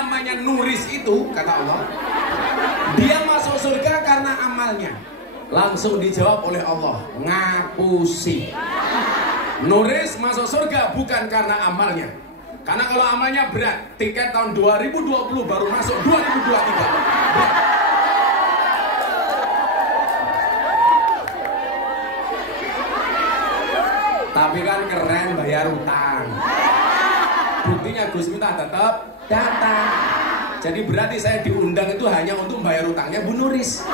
namanya Nuris itu, kata Allah, dia masuk surga karena amalnya. Langsung dijawab oleh Allah, ngapusi. Nuris masuk surga bukan karena amalnya. Karena kalau amalnya berat, tiket tahun 2020 baru masuk 2023. Berat. Tapi kan keren bayar utang. Buktinya Gus Miftah tetap datang. Jadi berarti saya diundang itu hanya untuk bayar utangnya Bu Nuris.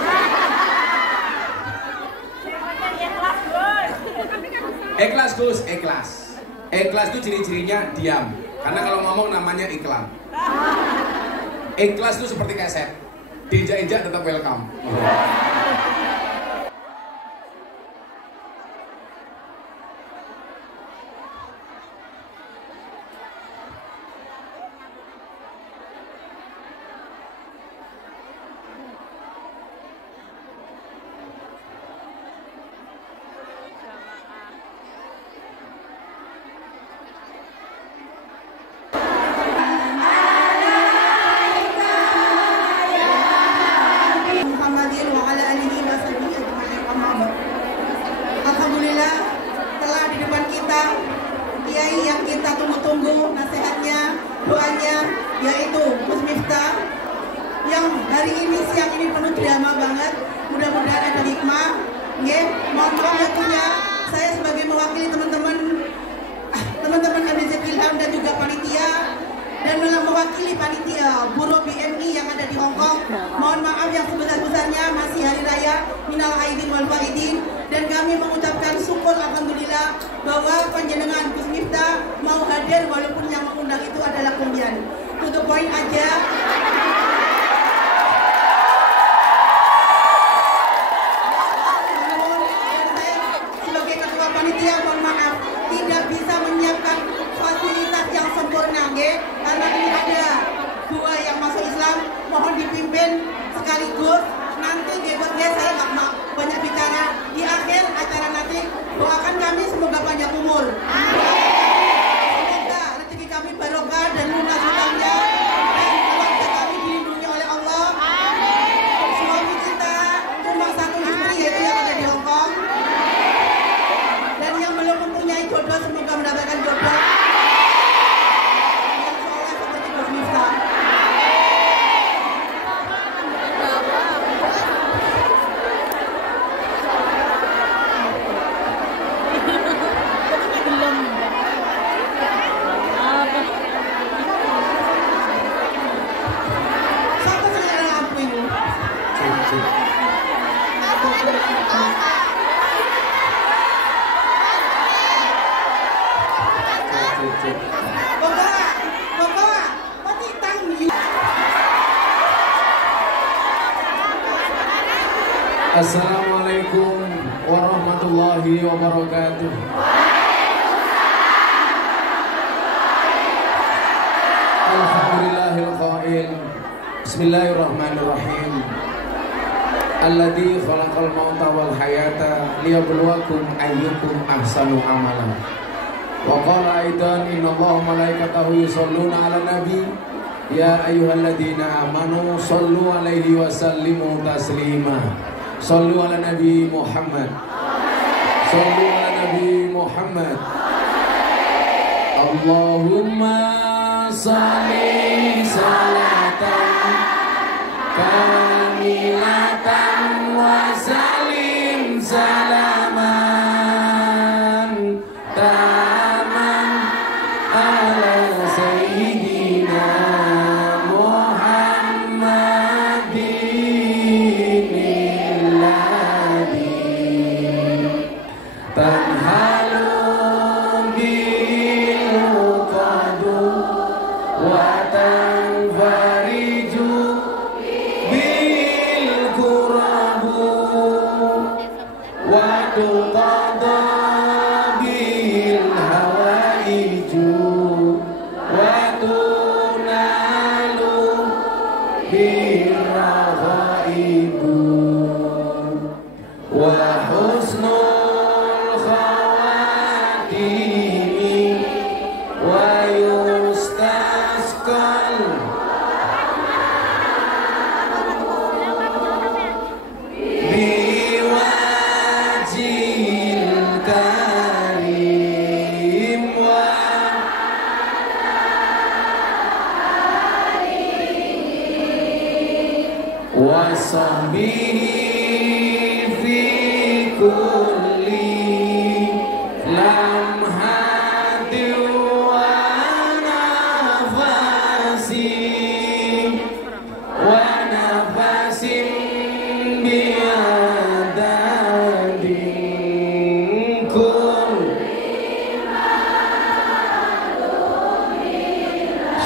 Ikhlas Gus, ikhlas. Ikhlas itu ciri-cirinya diam. Karena kalau ngomong namanya iklan. Ikhlas itu seperti keset. Diinjak-injak tetap welcome. Alhamdulillah telah di depan kita kiai yang kita tunggu-tunggu nasihatnya, doanya, yaitu Gus Miftah, yang hari ini siang ini penuh drama banget. Mudah-mudahan ada hikmah. Mohon maaf ya punya saya sebagai mewakili teman-teman MDZ Ilham dan juga panitia, dan mewakili panitia Bureau BMI yang ada di Hongkong. Mohon maaf yang sebesar-besarnya, masih hari raya minal aidin wal faidin, dan kami mengucapkan syukur alhamdulillah bahwa panjenengan Gus Miftah mau hadir walaupun yang mengundang itu adalah kumbian. Untuk poin aja, sebagai ketua panitia mohon maaf tidak bisa menyiapkan fasilitas yang sempurna, karena ini ada dua yang masuk Islam, mohon dipimpin sekaligus. Nanti berikutnya saya nggak mau banyak bicara. Di akhir acara nanti doakan kami semoga panjang umur. Semoga rezeki kami barokah dan lunas hutangnya, dan keluarga kami dilindungi oleh Allah. Suami kita cuma satu istri, yaitu yang ada di Hongkong, dan yang belum mempunyai jodoh semoga mendapatkan jodoh yang soleh seperti Gus Miftah. Assalamualaikum warahmatullahi wabarakatuh. Alhamdulillahil qail. Bismillahirrahmanirrahim. Alladzi khalaqal mauta wal hayata liyabluwakum ayyukum ahsanu amala. Wa qala aidan innallaha malaikatahu yusholluna 'alan nabi ya ayyuhalladzina amanu shollu 'alaihi wa sallimu taslima. Shollu 'ala nabi Muhammad. Shollu 'ala nabi Muhammad. Allahumma sholli salatan kamilatan wa salim salaman taman ala sayyidina Muhammadin alladhi tanhalu bil qadu wa tanfariju bil kurabu wa tuqada bil hawaiju wa tunalu bil raghaibu wa husnul khawatimi wa yustasqal wa sahbihi fi kulli lamhati wa nafasi wa nafasin biadadin kulli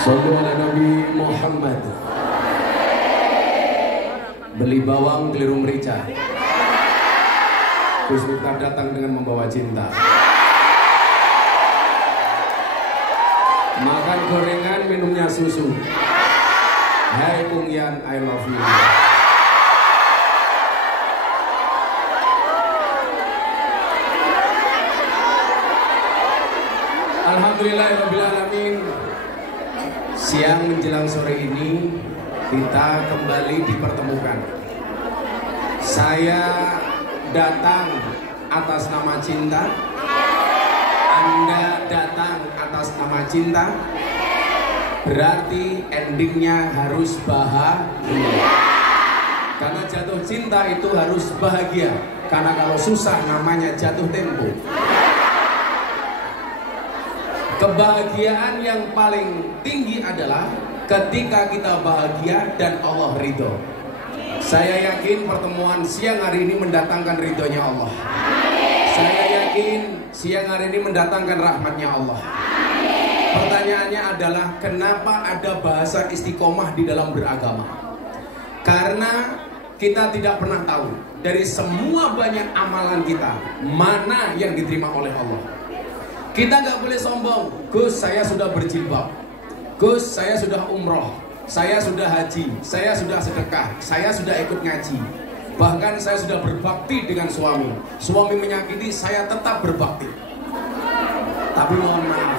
sallu ala Nabi Muhammad. Beli bawang keliru merica. Gus Miftah datang dengan membawa cinta. Makan gorengan, minumnya susu. Hai Bung Yan, I love you. Alhamdulillahirrabbilalamin. Siang menjelang sore ini kita kembali dipertemukan. Saya datang atas nama cinta, Anda datang atas nama cinta. Berarti endingnya harus bahagia. Karena jatuh cinta itu harus bahagia. Karena kalau susah namanya jatuh tempo. Kebahagiaan yang paling tinggi adalah ketika kita bahagia dan Allah ridho. Saya yakin pertemuan siang hari ini mendatangkan ridhonya Allah. Saya yakin siang hari ini mendatangkan rahmatnya Allah. Pertanyaannya adalah kenapa ada bahasa istiqomah di dalam beragama? Karena kita tidak pernah tahu dari semua banyak amalan kita mana yang diterima oleh Allah. Kita nggak boleh sombong. Gus, saya sudah berjilbab. Gus, saya sudah umroh. Saya sudah haji. Saya sudah sedekah. Saya sudah ikut ngaji. Bahkan saya sudah berbakti dengan suami. Suami menyakiti, saya tetap berbakti. Tapi mohon maaf.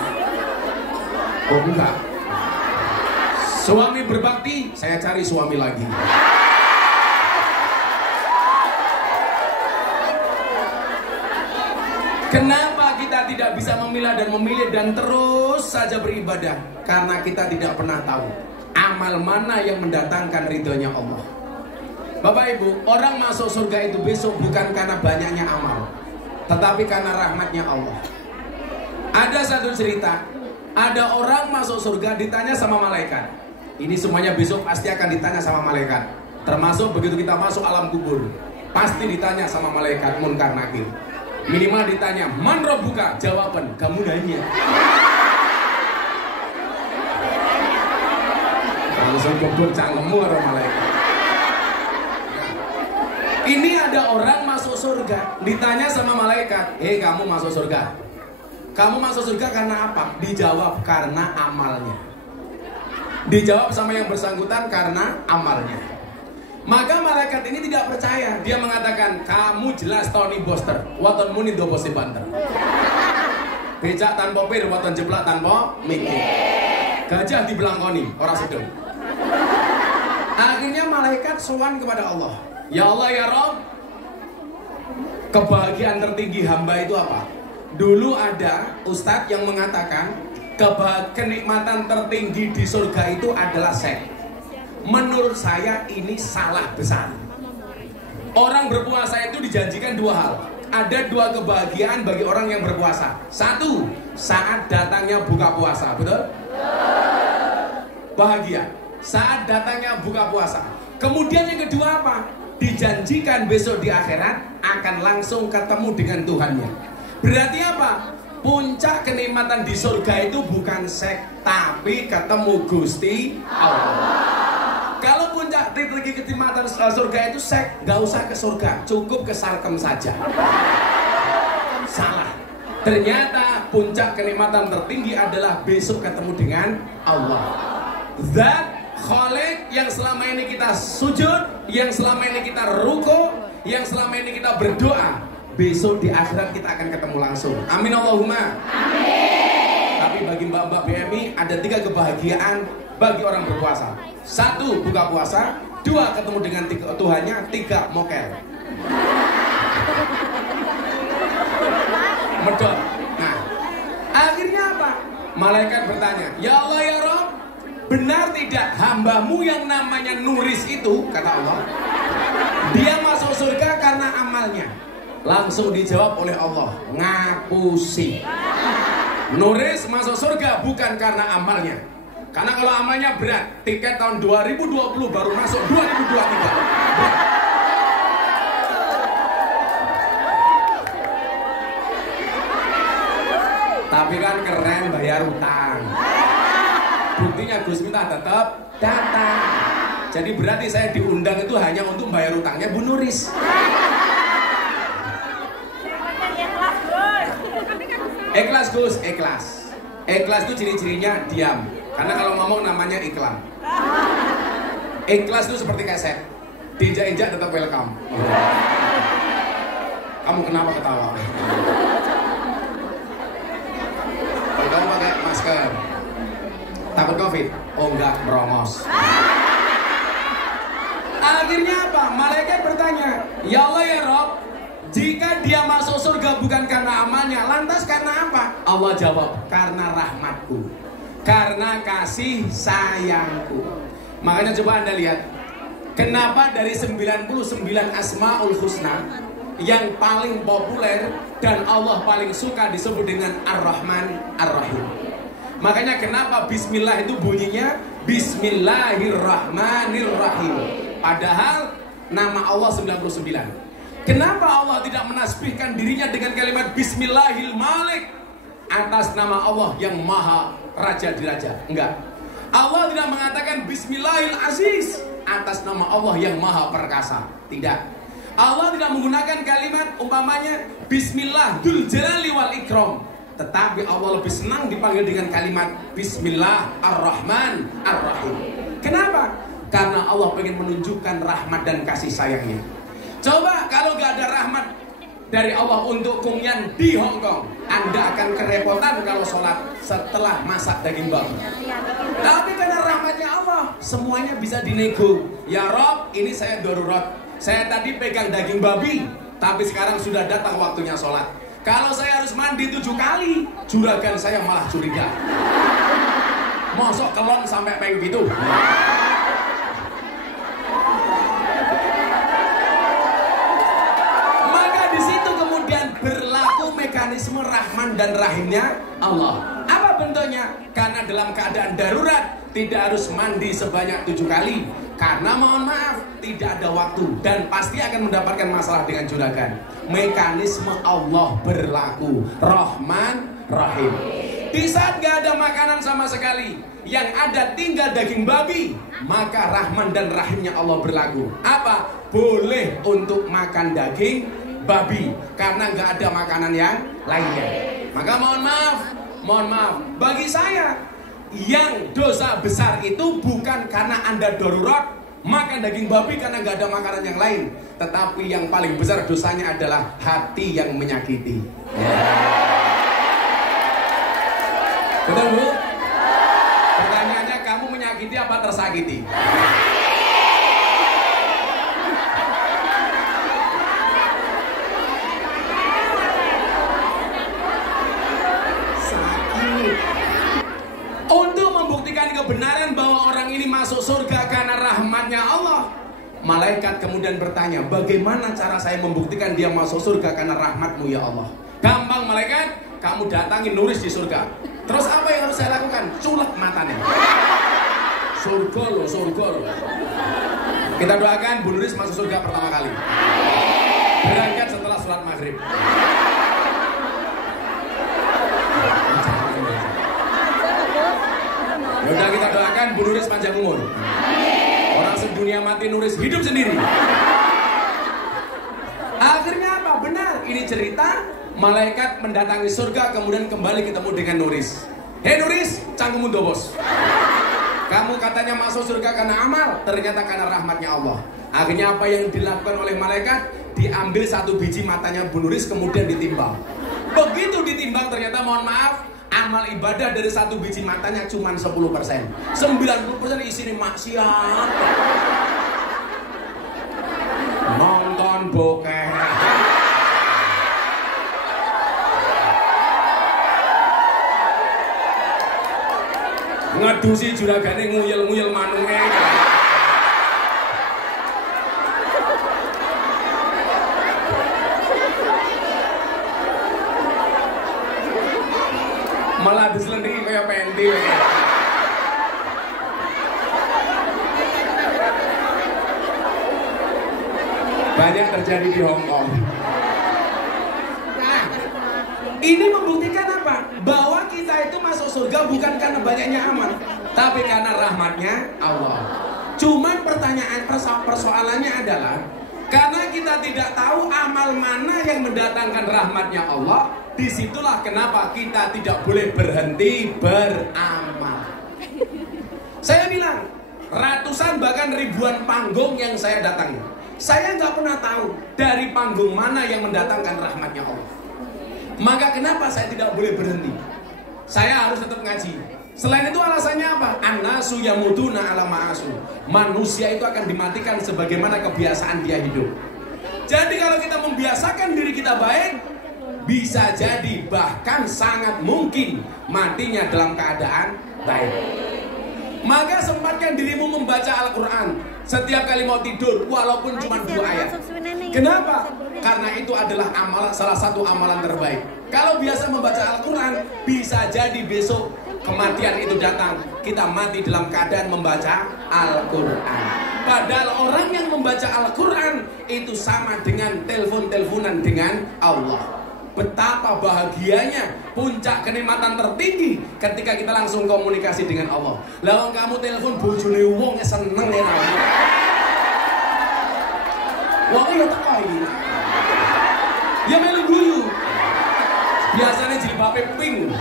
Oh enggak. Suami berbakti, saya cari suami lagi. Kenapa kita tidak bisa memilah dan memilih dan terus saja beribadah? Karena kita tidak pernah tahu amal mana yang mendatangkan ridhonya Allah. Bapak Ibu, orang masuk surga itu besok bukan karena banyaknya amal, tetapi karena rahmatnya Allah. Ada satu cerita, ada orang masuk surga ditanya sama malaikat. Ini semuanya besok pasti akan ditanya sama malaikat. Termasuk begitu kita masuk alam kubur, pasti ditanya sama malaikat Munkar Nakir. Minimal ditanya, man rabbuka? Jawaban, kamu nanya. Langsung kubur cangkemmu orang malaikat. Ini ada orang masuk surga, ditanya sama malaikat, kamu masuk surga. Kamu masuk surga karena apa? Dijawab, karena amalnya. Dijawab sama yang bersangkutan karena amalnya. Maka malaikat ini tidak percaya. Dia mengatakan, kamu jelas Tony Boster, waton muni do posi banter. Becak tanpa pir, waton jeplak tanpa mikir. Gajah dibelangkoni, orang sedang. Akhirnya malaikat sowan kepada Allah. Ya Allah ya Rabb, kebahagiaan tertinggi hamba itu apa? Dulu ada ustadz yang mengatakan kenikmatan tertinggi di surga itu adalah seks. Menurut saya ini salah besar. Orang berpuasa itu dijanjikan dua hal. Ada dua kebahagiaan bagi orang yang berpuasa. Satu, saat datangnya buka puasa, betul? Bahagia saat datangnya buka puasa. Kemudian yang kedua apa? Dijanjikan besok di akhirat akan langsung ketemu dengan Tuhannya. Berarti apa? Puncak kenikmatan di surga itu bukan seks, tapi ketemu Gusti Allah. Kalau puncak tertinggi kenikmatan surga itu seks, gak usah ke surga, cukup ke sarkem saja. Salah. Ternyata puncak kenikmatan tertinggi adalah besok ketemu dengan Allah. Zat Khalik yang selama ini kita sujud, yang selama ini kita ruku, yang selama ini kita berdoa, besok di akhirat kita akan ketemu langsung. Amin Allahumma. Amin. Tapi bagi mbak-mbak BMI ada 3 kebahagiaan bagi orang berpuasa. 1, buka puasa. 2, ketemu dengan Tuhannya. 3, mokel. Medot. Nah, akhirnya apa? Malaikat bertanya, ya Allah ya Rabb, benar tidak hambamu yang namanya Nuris itu, kata Allah, dia masuk surga karena amalnya? Langsung dijawab oleh Allah, ngapusi. Nuris masuk surga bukan karena amalnya. Karena kalau amalnya berat, tiket tahun 2020 baru masuk 2023. Tapi kan keren bayar utang. Buktinya Gus Miftah tetap datang. Jadi berarti saya diundang itu hanya untuk bayar utangnya Bu Nuris. Ikhlas Gus, ikhlas. Ikhlas itu ciri-cirinya diam. Karena kalau ngomong namanya iklan. Ikhlas itu seperti keset, diinjak-injak tetap welcome. Kamu kenapa ketawa? Kamu pakai masker, takut COVID? Oh enggak, merongos. Akhirnya apa? Malaikat bertanya, ya Allah ya Rob, jika dia masuk surga bukan karena amalnya, lantas karena apa? Allah jawab, karena rahmatku, karena kasih sayangku. Makanya coba Anda lihat, kenapa dari 99 Asmaul Husna yang paling populer dan Allah paling suka disebut dengan Ar-Rahman Ar-Rahim. Makanya kenapa Bismillah itu bunyinya Bismillahirrahmanirrahim, padahal nama Allah 99. Kenapa Allah tidak menasbihkan dirinya dengan kalimat Bismillahil Malik atas nama Allah yang maha raja di raja? Enggak. Allah tidak mengatakan Bismillahil Aziz atas nama Allah yang maha perkasa. Tidak. Allah tidak menggunakan kalimat umpamanya Bismillah Dzul Jalali wal Ikram, tetapi Allah lebih senang dipanggil dengan kalimat Bismillah Ar-Rahman Ar-Rahim. Kenapa? Karena Allah ingin menunjukkan rahmat dan kasih sayangnya. Coba kalau gak ada rahmat dari Allah untuk Kungyan di Hong Kong, Anda akan kerepotan kalau sholat setelah masak daging babi. Tapi karena rahmatnya Allah, semuanya bisa dinego. Ya Rob, ini saya darurat. Saya tadi pegang daging babi, tapi sekarang sudah datang waktunya sholat. Kalau saya harus mandi 7 kali, juragan saya malah curiga. Mosok kelon sampai peng gitu. Maka di situ kemudian berlaku mekanisme Rahman dan Rahimnya Allah. Apa bentuknya? Karena dalam keadaan darurat tidak harus mandi sebanyak 7 kali. Karena mohon maaf, tidak ada waktu dan pasti akan mendapatkan masalah dengan juragan. Mekanisme Allah berlaku, Rahman, Rahim. Di saat gak ada makanan sama sekali, yang ada tinggal daging babi, maka Rahman dan Rahimnya Allah berlaku. Apa? Boleh untuk makan daging babi karena gak ada makanan yang lainnya. Maka mohon maaf, bagi saya yang dosa besar itu bukan karena Anda darurat makan daging babi karena nggak ada makanan yang lain, tetapi yang paling besar dosanya adalah hati yang menyakiti. Betul Bu? Pertanyaannya, kamu menyakiti apa tersakiti? Untuk membuktikan kebenaran bahwa orang ini masuk surga karena rahmatnya Allah, malaikat kemudian bertanya, bagaimana cara saya membuktikan dia masuk surga karena rahmatmu ya Allah? Gampang malaikat, kamu datangin Nuris di surga. Terus apa yang harus saya lakukan? Culek matanya. Surga loh, surga loh. Kita doakan Bu Nuris masuk surga pertama kali. Berangkat setelah sholat maghrib. Yaudah kita doakan Bu Nuris panjang umur. Orang sedunia mati, Nuris hidup sendiri. Akhirnya apa? Benar, ini cerita malaikat mendatangi surga kemudian kembali ketemu dengan Nuris. Hei Nuris, canggung bos. Kamu katanya masuk surga karena amal, ternyata karena rahmatnya Allah. Akhirnya apa yang dilakukan oleh malaikat? Diambil 1 biji matanya Bu Nuris kemudian ditimbang. Begitu ditimbang ternyata mohon maaf, amal ibadah dari 1 biji matanya cuma 10%. 90% isinya maksiat. Nonton bokeh. Ngedusi juragane nguyel-nguyel manunge. Malah diselendingi kayak pendi. Banyak terjadi di Hong Kong. Nah, ini membuktikan apa? Bahwa kita itu masuk surga bukan karena banyaknya amal, tapi karena rahmatnya Allah. Cuman persoalannya adalah karena kita tidak tahu amal mana yang mendatangkan rahmatnya Allah. Disitulah kenapa kita tidak boleh berhenti beramal. Saya bilang ratusan bahkan ribuan panggung yang saya datangi, saya nggak pernah tahu dari panggung mana yang mendatangkan rahmatnya Allah. Maka kenapa saya tidak boleh berhenti? Saya harus tetap ngaji. Selain itu alasannya apa? An-nasu yamutuna ala ma'asu. Manusia itu akan dimatikan sebagaimana kebiasaan dia hidup. Jadi kalau kita membiasakan diri kita baik, bisa jadi bahkan sangat mungkin matinya dalam keadaan baik. Maka sempatkan dirimu membaca Al-Quran setiap kali mau tidur, walaupun cuma 2 ayat. Kenapa? Karena itu adalah salah satu amalan terbaik. Kalau biasa membaca Al-Quran, bisa jadi besok kematian itu datang, kita mati dalam keadaan membaca Al-Quran. Padahal orang yang membaca Al-Quran itu sama dengan telepon-teleponan dengan Allah. Betapa bahagianya, puncak kenikmatan tertinggi ketika kita langsung komunikasi dengan Allah. Lawang kamu telepon bojone wong seneng ya. Wong ya teko iki. Ya melu guyu. Biasanya jilbabe pink.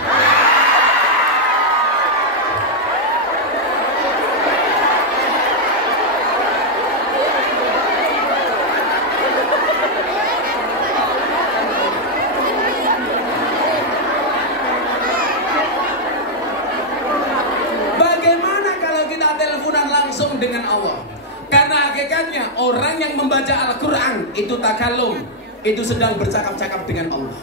Dengan Allah. Karena hakikatnya orang yang membaca Al-Quran itu takalum, itu sedang bercakap-cakap dengan Allah.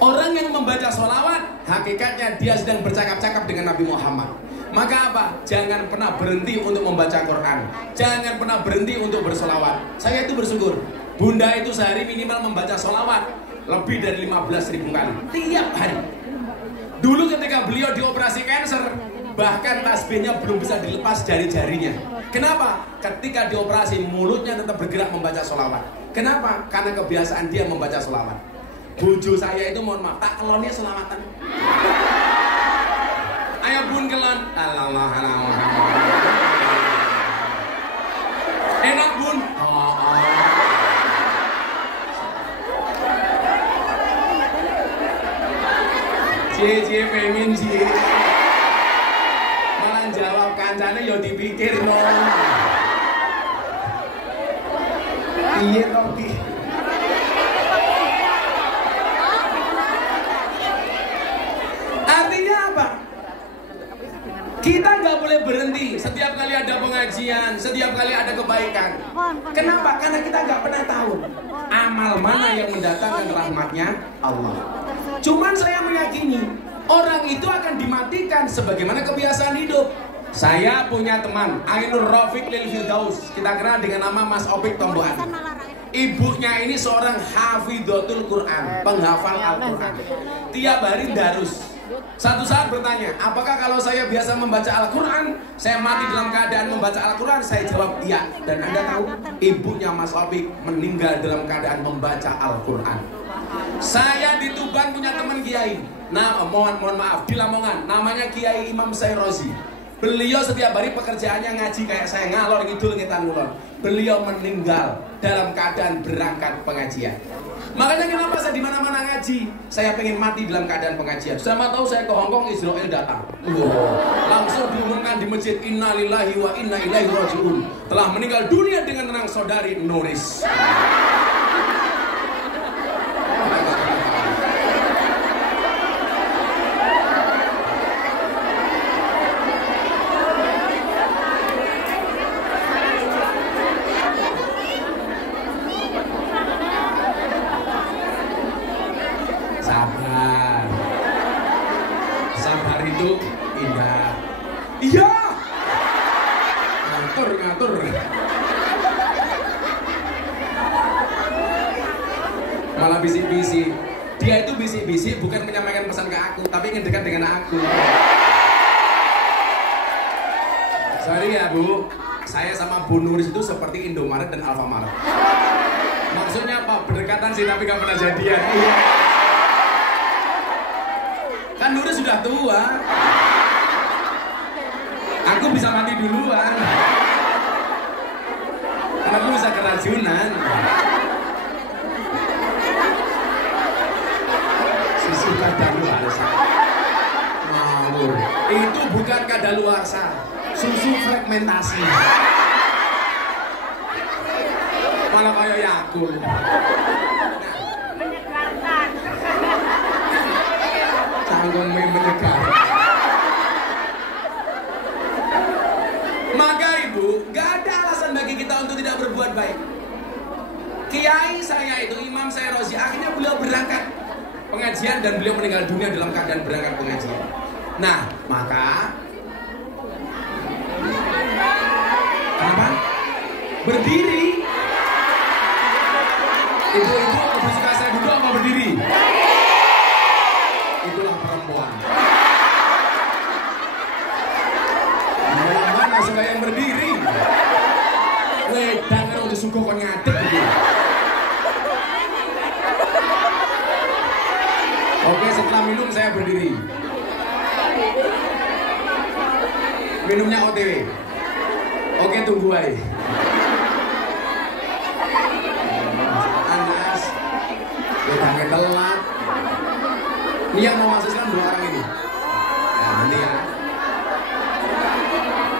Orang yang membaca sholawat, hakikatnya dia sedang bercakap-cakap dengan Nabi Muhammad. Maka apa? Jangan pernah berhenti untuk membaca Quran. Jangan pernah berhenti untuk bersolawat. Saya itu bersyukur, Bunda itu sehari minimal membaca sholawat lebih dari 15.000 kali tiap hari. Dulu ketika beliau dioperasi kanker, bahkan tasbihnya belum bisa dilepas dari jarinya. Kenapa? Ketika dioperasi mulutnya tetap bergerak membaca sholawat. Kenapa? Karena kebiasaan dia membaca sholawat. Bojo saya itu mohon maaf, tak kelonnya sholawatan. Ayo bun kelon. Enak bun. Cie pengen cie. Jawab kancane ya dipikir no. Iya topi. Artinya apa? Kita nggak boleh berhenti setiap kali ada pengajian, setiap kali ada kebaikan. Kenapa? Karena kita nggak pernah tahu amal mana yang mendatangkan rahmatnya Allah. Cuman saya meyakini orang itu akan dimatikan sebagaimana kebiasaan hidup. Saya punya teman Ainur Rafiq Lil Firdaus, kita kenal dengan nama Mas Opik Tomboan. Ibunya ini seorang hafidhatul Quran, penghafal Al-Quran. Tiap hari darus. Satu saat bertanya, apakah kalau saya biasa membaca Al-Quran, saya mati dalam keadaan membaca Al-Quran? Saya jawab iya. Dan Anda tahu, ibunya Mas Opik meninggal dalam keadaan membaca Al-Quran. Saya di Tuban punya teman kiai. Nah, mohon maaf, di Lamongan, namanya Kiai Imam Sayrozi. Beliau setiap hari pekerjaannya ngaji kayak saya, ngalor ngidul ngetan ngulon. Beliau meninggal dalam keadaan berangkat pengajian. Makanya kenapa saya di mana-mana ngaji? Saya pengen mati dalam keadaan pengajian. Sama tahu saya ke Hongkong, Israel datang. Langsung diumumkan di masjid, innalillahi wa inna ilaihi rajiun. Telah meninggal dunia dengan tenang saudari Nuris. Sabar itu indah. Iya, ngatur. Malah bisik-bisik. Dia itu bisik-bisik bukan menyampaikan pesan ke aku, tapi ingin dekat dengan aku. Sorry ya Bu, saya sama Bu Nuris itu seperti Indomaret dan Alfamaret. Maksudnya apa? Berdekatan sih tapi gak pernah jadian. Kan Nuris sudah tua. Aku bisa mati duluan. Karena aku bisa keracunan. Susu kadaluarsa. Ngawur. Itu bukan kadaluarsa. Susu fragmentasi. Malah kayak Yakult. Menyegarkan. Canggung menyegarkan. Maka Ibu, gak ada alasan bagi kita untuk tidak berbuat baik. Kiai saya itu, Imam saya Rozi, akhirnya beliau berangkat pengajian dan beliau meninggal dunia dalam keadaan berangkat pengajian. Nah, maka apa? Berdiri. Ibu-ibu lebih suka saya duduk apa berdiri? Itulah perempuan. Mana suka yang berdiri? Wedang kan udah suka kok ngadep gitu. Oke, setelah minum saya berdiri. Minumnya OTW. Oke, tunggu aja. Anas, wedangnya telat. Ini yang mau masuk sekarang 2 orang ini. Nah, nanti ya.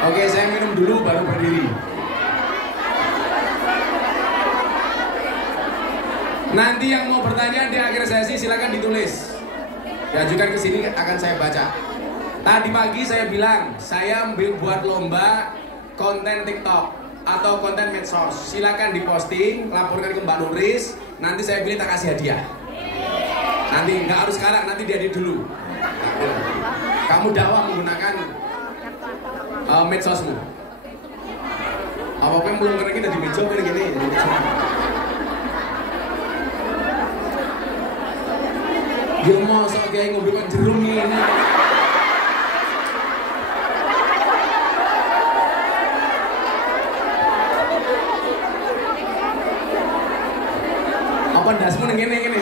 Oke, saya minum dulu baru berdiri. Nanti yang mau bertanya di akhir sesi silakan ditulis. Diajukan ke sini akan saya baca. Tadi pagi saya bilang saya buat lomba konten TikTok atau konten medsos. Silakan diposting, laporkan ke Mbak Nuris. Nanti saya pilih tak kasih hadiah. Nanti nggak harus sekarang, nanti dia dulu. Kamu dakwah menggunakan medsosmu. Apa yang belum kena kita di meja kayak gini. Ya masa kayak ngobrol kan jerum ini. Apa dasmu ning ngene.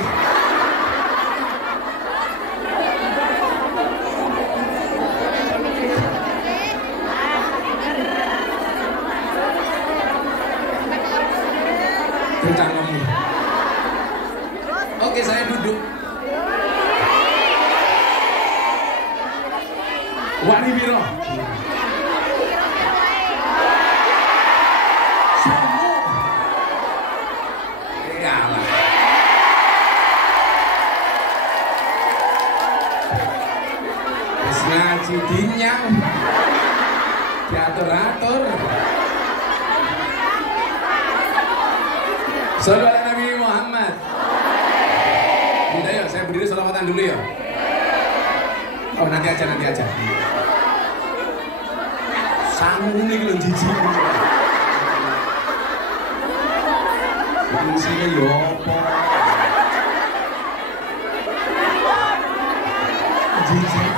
Kencangmu. Oke, saya duduk. Wani biro. Semua. Ya lah. Ngaji dinyang. Diatur-atur. Sallallahu Nabi Muhammad. Udah ya, saya berdiri selawatan dulu ya. Oh, nanti aja. Sanggung nih kalau jijik. Fungsinya ya apa? Jijik.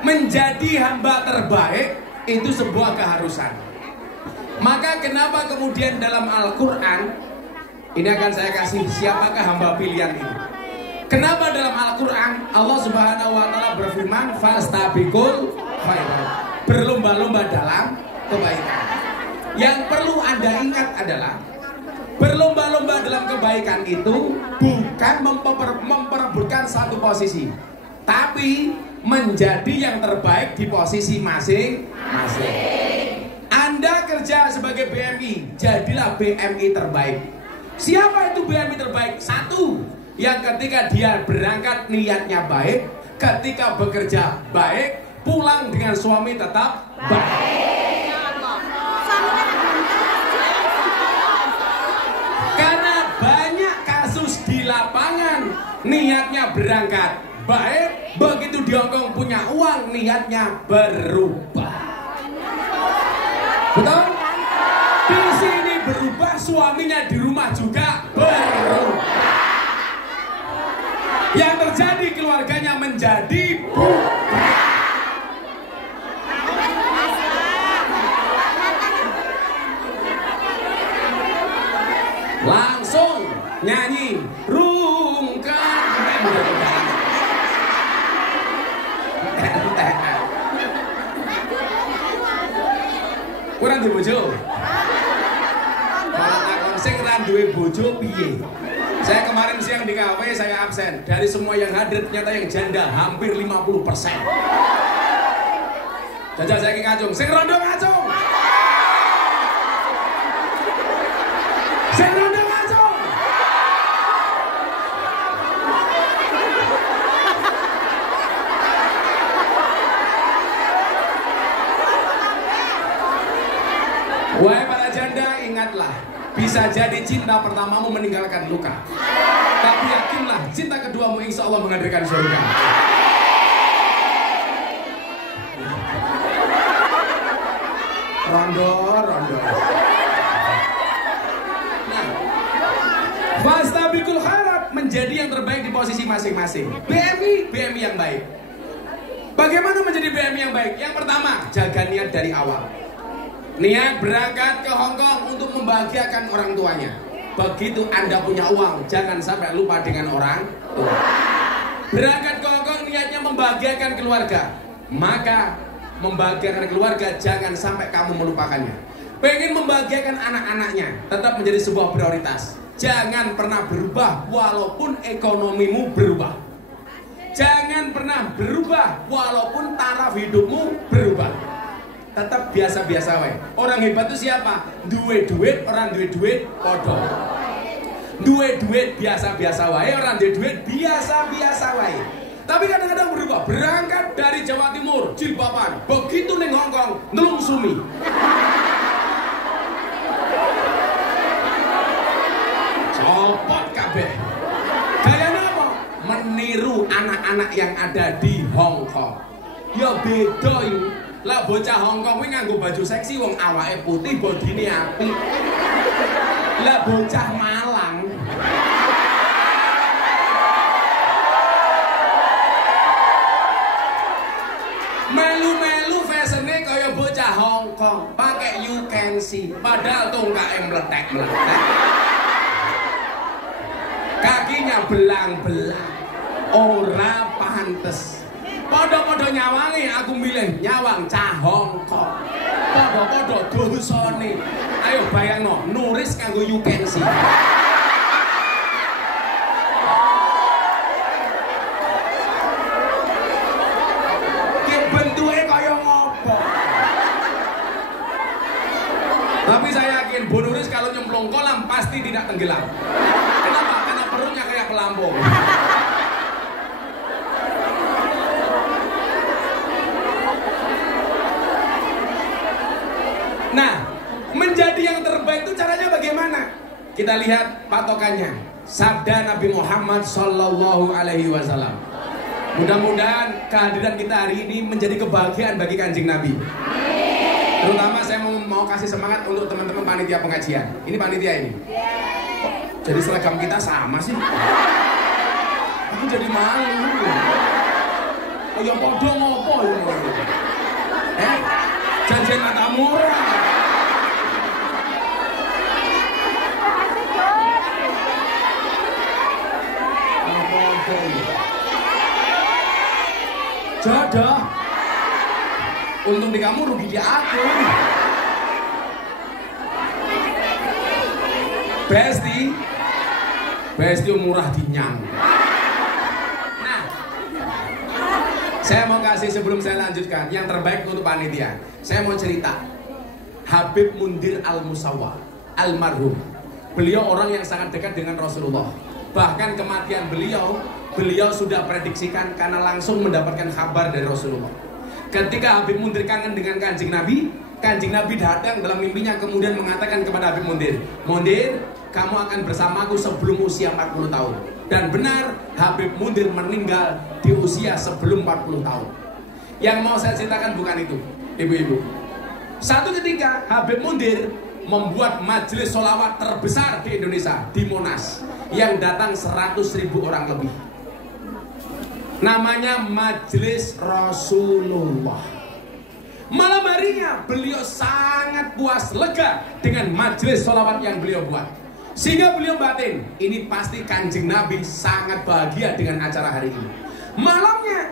Menjadi hamba terbaik itu sebuah keharusan. Maka kenapa kemudian dalam Al-Quran ini akan saya kasih siapakah hamba pilihan ini. Kenapa dalam Al-Quran Allah Subhanahu wa Ta'ala berfirman fastabiqul khairat, berlomba-lomba dalam kebaikan. Yang perlu Anda ingat adalah berlomba-lomba dalam kebaikan itu bukan memperebutkan satu posisi, tapi menjadi yang terbaik di posisi masing-masing. Anda kerja sebagai BMI, jadilah BMI terbaik. Siapa itu BMI terbaik? Satu, yang ketika dia berangkat niatnya baik, ketika bekerja baik, pulang dengan suami tetap baik. Karena banyak kasus di lapangan, niatnya berangkat baik, begitu di Hongkong punya uang, niatnya berubah. Betul? Di sini berubah, suaminya di rumah juga berubah. Yang terjadi keluarganya menjadi bubar. Langsung nyanyi rungkat. Kurang duwe bojo. Malah takon sing ra duwe bojo piye? Saya kemarin siang di kafe, saya absen. Dari semua yang hadir ternyata yang janda hampir 50%. Jajal saya ngacung, sing rondo ngacung. Sing rondo ngacung. Wahai para janda, ingatlah, bisa jadi cinta pertamamu meninggalkan luka, tapi yakinlah cinta keduamu insya Allah menghadirkan surga. Rondo. Nah, fastabiqul khairat, menjadi yang terbaik di posisi masing-masing. BMI yang baik. Bagaimana menjadi BMI yang baik? Yang pertama, jaga niat dari awal. Niat berangkat ke Hongkong untuk membahagiakan orang tuanya. Begitu Anda punya uang, jangan sampai lupa dengan orang tua. Berangkat ke Hongkong niatnya membahagiakan keluarga, maka membahagiakan keluarga jangan sampai kamu melupakannya. Pengen membahagiakan anak-anaknya, tetap menjadi sebuah prioritas. Jangan pernah berubah walaupun ekonomimu berubah. Jangan pernah berubah walaupun taraf hidupmu berubah. Tetap biasa-biasa wae. Orang hebat itu siapa? Duwe duit, orang duwe duit podo. Duwe duit biasa-biasa wae, orang duwe duit biasa-biasa wae. Tapi kadang-kadang berubah. Berangkat dari Jawa Timur, jilbaban, begitu ning Hongkong, nelungsumi. Copot kabeh. Gayanya apa? Meniru anak-anak yang ada di Hongkong. Ya beda ini. Lah bocah Hongkong kuwi nganggo baju seksi wong awake putih bodine apik. Lah bocah Malang melu-melu fashionnya kaya bocah Hongkong, pakai you can see, padahal tongkake meletek-meletek. Kakinya belang-belang. Ora pantes. Podo-podo nyawangi, aku milih nyawang cah Hongkong. Podo-podo dosane. Ayo bayangno, nuris kanggo you can see. Ki bentuke kaya ngopo? Tapi saya yakin Bu Nuris kalau nyemplung kolam pasti tidak tenggelam. Kenapa? Karena perutnya kayak pelampung. Nah, menjadi yang terbaik itu caranya bagaimana? Kita lihat patokannya. Sabda Nabi Muhammad Sallallahu Alaihi Wasallam. Mudah-mudahan kehadiran kita hari ini menjadi kebahagiaan bagi Kanjeng Nabi. Terutama saya mau kasih semangat untuk teman-teman panitia pengajian. Ini panitia ini. Jadi seragam kita sama sih. Aku jadi malu. Oh ya podo ngopo ya. Janjian mata murah. Jodoh. Untung di kamu, rugi di aku. Besti murah dinyang. Nah, saya mau kasih sebelum saya lanjutkan yang terbaik untuk panitia. Saya mau cerita Habib Mundir Al-Musawwa almarhum. Beliau orang yang sangat dekat dengan Rasulullah. Bahkan kematian beliau sudah prediksikan karena langsung mendapatkan kabar dari Rasulullah. Ketika Habib Mundir kangen dengan Kanjeng Nabi datang dalam mimpinya kemudian mengatakan kepada Habib Mundir, "Mundir, kamu akan bersamaku sebelum usia 40 tahun." Dan benar, Habib Mundir meninggal di usia sebelum 40 tahun. Yang mau saya ceritakan bukan itu, ibu-ibu. Satu ketika Habib Mundir membuat majelis sholawat terbesar di Indonesia, di Monas, yang datang 100.000 orang lebih. Namanya Majelis Rasulullah. Malam harinya beliau sangat puas, lega dengan majelis sholawat yang beliau buat. Sehingga beliau batin, ini pasti Kanjeng Nabi sangat bahagia dengan acara hari ini. Malamnya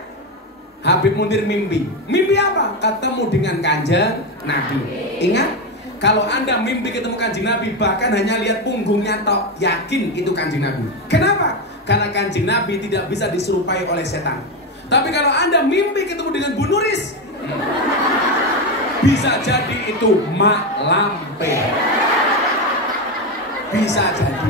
Habib Mundir mimpi. Mimpi apa? Ketemu dengan Kanjeng Nabi. Ingat, kalau Anda mimpi ketemu Kanjeng Nabi, bahkan hanya lihat punggungnya tok, yakin itu Kanjeng Nabi. Kenapa? Karena Kanjeng Nabi tidak bisa diserupai oleh setan. Tapi kalau Anda mimpi ketemu dengan Bu Nuris, bisa jadi itu Mak Lampir. Bisa jadi.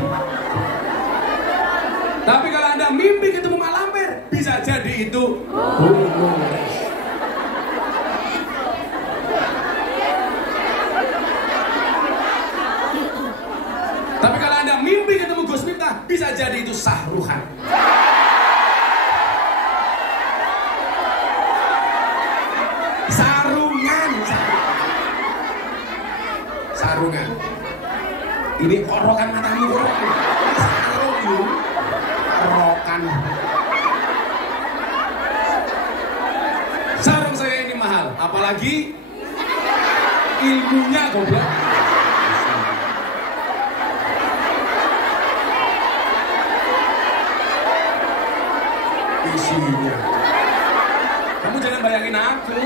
Tapi kalau Anda mimpi ketemu Mak Lampir, bisa jadi itu Bu Nuris. Tapi kalau Anda mimpi ketemu Gus Miftah, bisa jadi itu Sahruhan. Sarungan. Ini orokan matamu, orokan. Sarung saya ini mahal, apalagi ilmunya goblok. Isinya. Kamu jangan bayangin aku.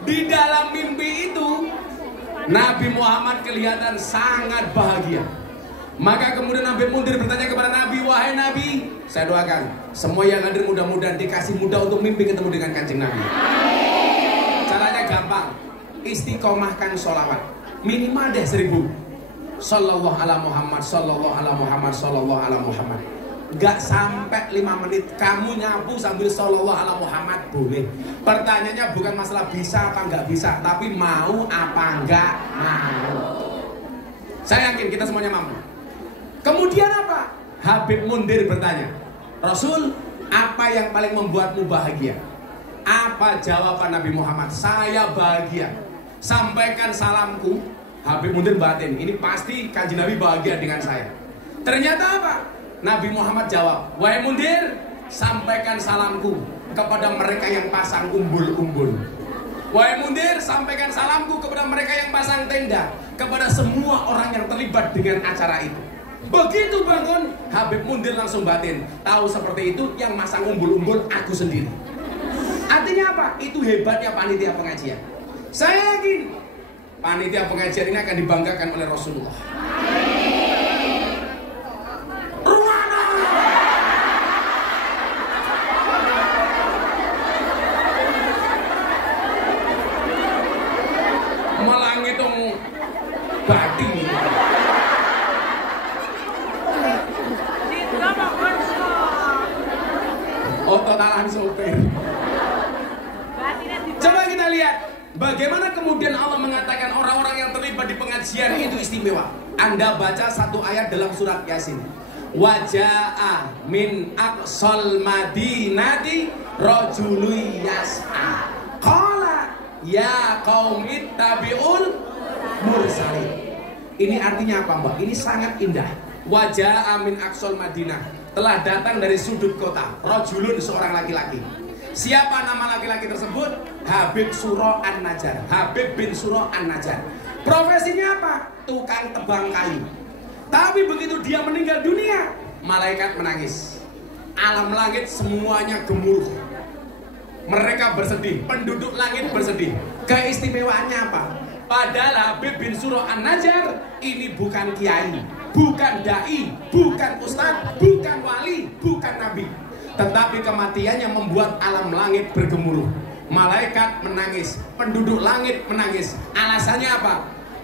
Di dalam mimpi itu Nabi Muhammad kelihatan sangat bahagia. Maka kemudian Nabi Mundir bertanya kepada Nabi, "Wahai Nabi, saya doakan semua yang hadir mudah-mudahan dikasih mudah untuk mimpi ketemu dengan Kanjeng Nabi." Caranya gampang, istiqomahkan sholawat minimal deh 1000. Sallallahu ala Muhammad, sallallahu ala Muhammad, sallallahu ala Muhammad. Gak sampai 5 menit kamu nyapu sambil sallallahu ala Muhammad boleh. Pertanyaannya bukan masalah bisa apa nggak bisa, tapi mau apa nggak mau. Saya yakin kita semuanya mampu. Kemudian apa? Habib Mundir bertanya, "Rasul, apa yang paling membuatmu bahagia?" Apa jawaban Nabi Muhammad? "Saya bahagia. Sampaikan salamku." Habib Mundir batin, ini pasti Kanjeng Nabi bahagia dengan saya. Ternyata apa? Nabi Muhammad jawab, "Wahai Mundir, sampaikan salamku kepada mereka yang pasang umbul-umbul. Wahai Mundir, sampaikan salamku kepada mereka yang pasang tenda, kepada semua orang yang terlibat dengan acara itu." Begitu bangun, Habib Mundir langsung batin, tahu seperti itu yang masang umbul-umbul aku sendiri. Artinya apa? Itu hebatnya panitia pengajian. Saya yakin panitia pengajian ini akan dibanggakan oleh Rasulullah. Ototalan sopir. Coba kita lihat bagaimana kemudian Allah mengatakan orang-orang yang terlibat di pengajian itu istimewa. Anda baca satu ayat dalam surat Yasin. Waja'a min aqsal madinati rajulun yas'a. Qala ya qaum ittabi'ul mursalin. Ini artinya apa, Mbak? Ini sangat indah. Waja'a min aqsal madinah. Telah datang dari sudut kota rajulun, seorang laki-laki. Siapa nama laki-laki tersebut? Habib Suro An-Najjar. Habib bin Suro An-Najjar. Profesinya apa? Tukang tebang kayu. Tapi begitu dia meninggal dunia, malaikat menangis. Alam langit semuanya gemuruh. Mereka bersedih, penduduk langit bersedih. Keistimewaannya apa? Padahal Habib bin Suro An-Najjar ini bukan kiai, bukan dai, bukan ustadz, bukan wali, bukan nabi. Tetapi kematiannya membuat alam langit bergemuruh. malaikat menangis, penduduk langit menangis. Alasannya apa?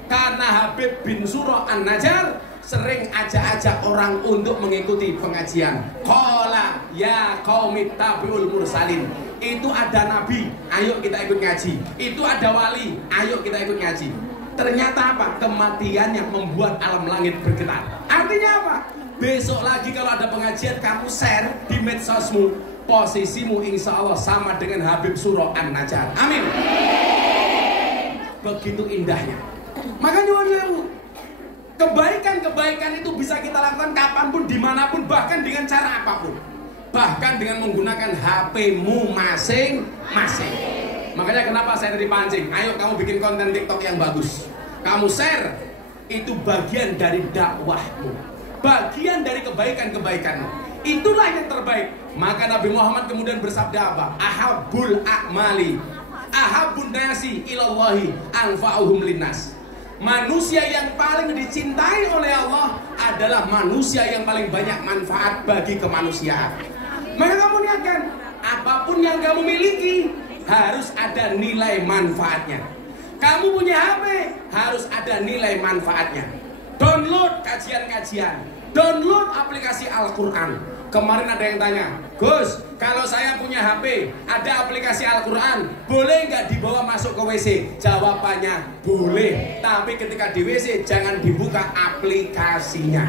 Karena Habib bin Surah An-Najjar sering ajak-ajak orang untuk mengikuti pengajian. Qala ya qaumit tabi'ul mursalin. Itu ada nabi, ayo kita ikut ngaji. Itu ada wali, ayo kita ikut ngaji. Ternyata apa? Kematian yang membuat alam langit bergetar. Artinya apa? Besok lagi kalau ada pengajian, kamu share di medsosmu, posisimu insya Allah sama dengan Habib Surah An-Najjar. Amin. Begitu indahnya. Makanya kebaikan-kebaikan itu bisa kita lakukan kapanpun, dimanapun, bahkan dengan cara apapun. Bahkan dengan menggunakan HP-mu masing-masing. Makanya kenapa saya dipancing, ayo kamu bikin konten TikTok yang bagus. Kamu share, itu bagian dari dakwahmu, bagian dari kebaikan-kebaikanmu. Itulah yang terbaik. Maka Nabi Muhammad kemudian bersabda apa? Ahabbul a'mali ahabbun nasi ilallahi anfa'uhum linnas. Manusia yang paling dicintai oleh Allah adalah manusia yang paling banyak manfaat bagi kemanusiaan. Maka kamu niatkan, apapun yang kamu miliki harus ada nilai manfaatnya. Kamu punya HP, harus ada nilai manfaatnya. Download kajian-kajian, download aplikasi Al-Quran. Kemarin ada yang tanya, Gus, kalau saya punya HP, ada aplikasi Al-Quran, boleh nggak dibawa masuk ke WC? Jawabannya, boleh. Tapi ketika di WC, jangan dibuka aplikasinya.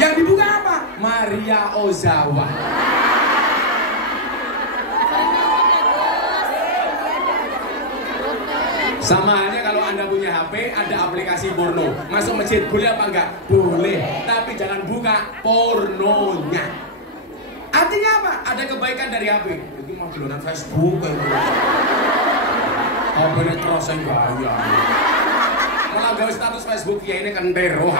Yang dibuka apa? Maria Ozawa. Sama halnya kalau Anda punya HP, ada aplikasi porno, masuk masjid boleh apa enggak? Boleh, tapi jangan buka pornonya. Artinya apa? Ada kebaikan dari HP. Itu mau download Facebook kayak gitu. HP-nya crossing gaya. Malah gawe status Facebook ya ini kentero.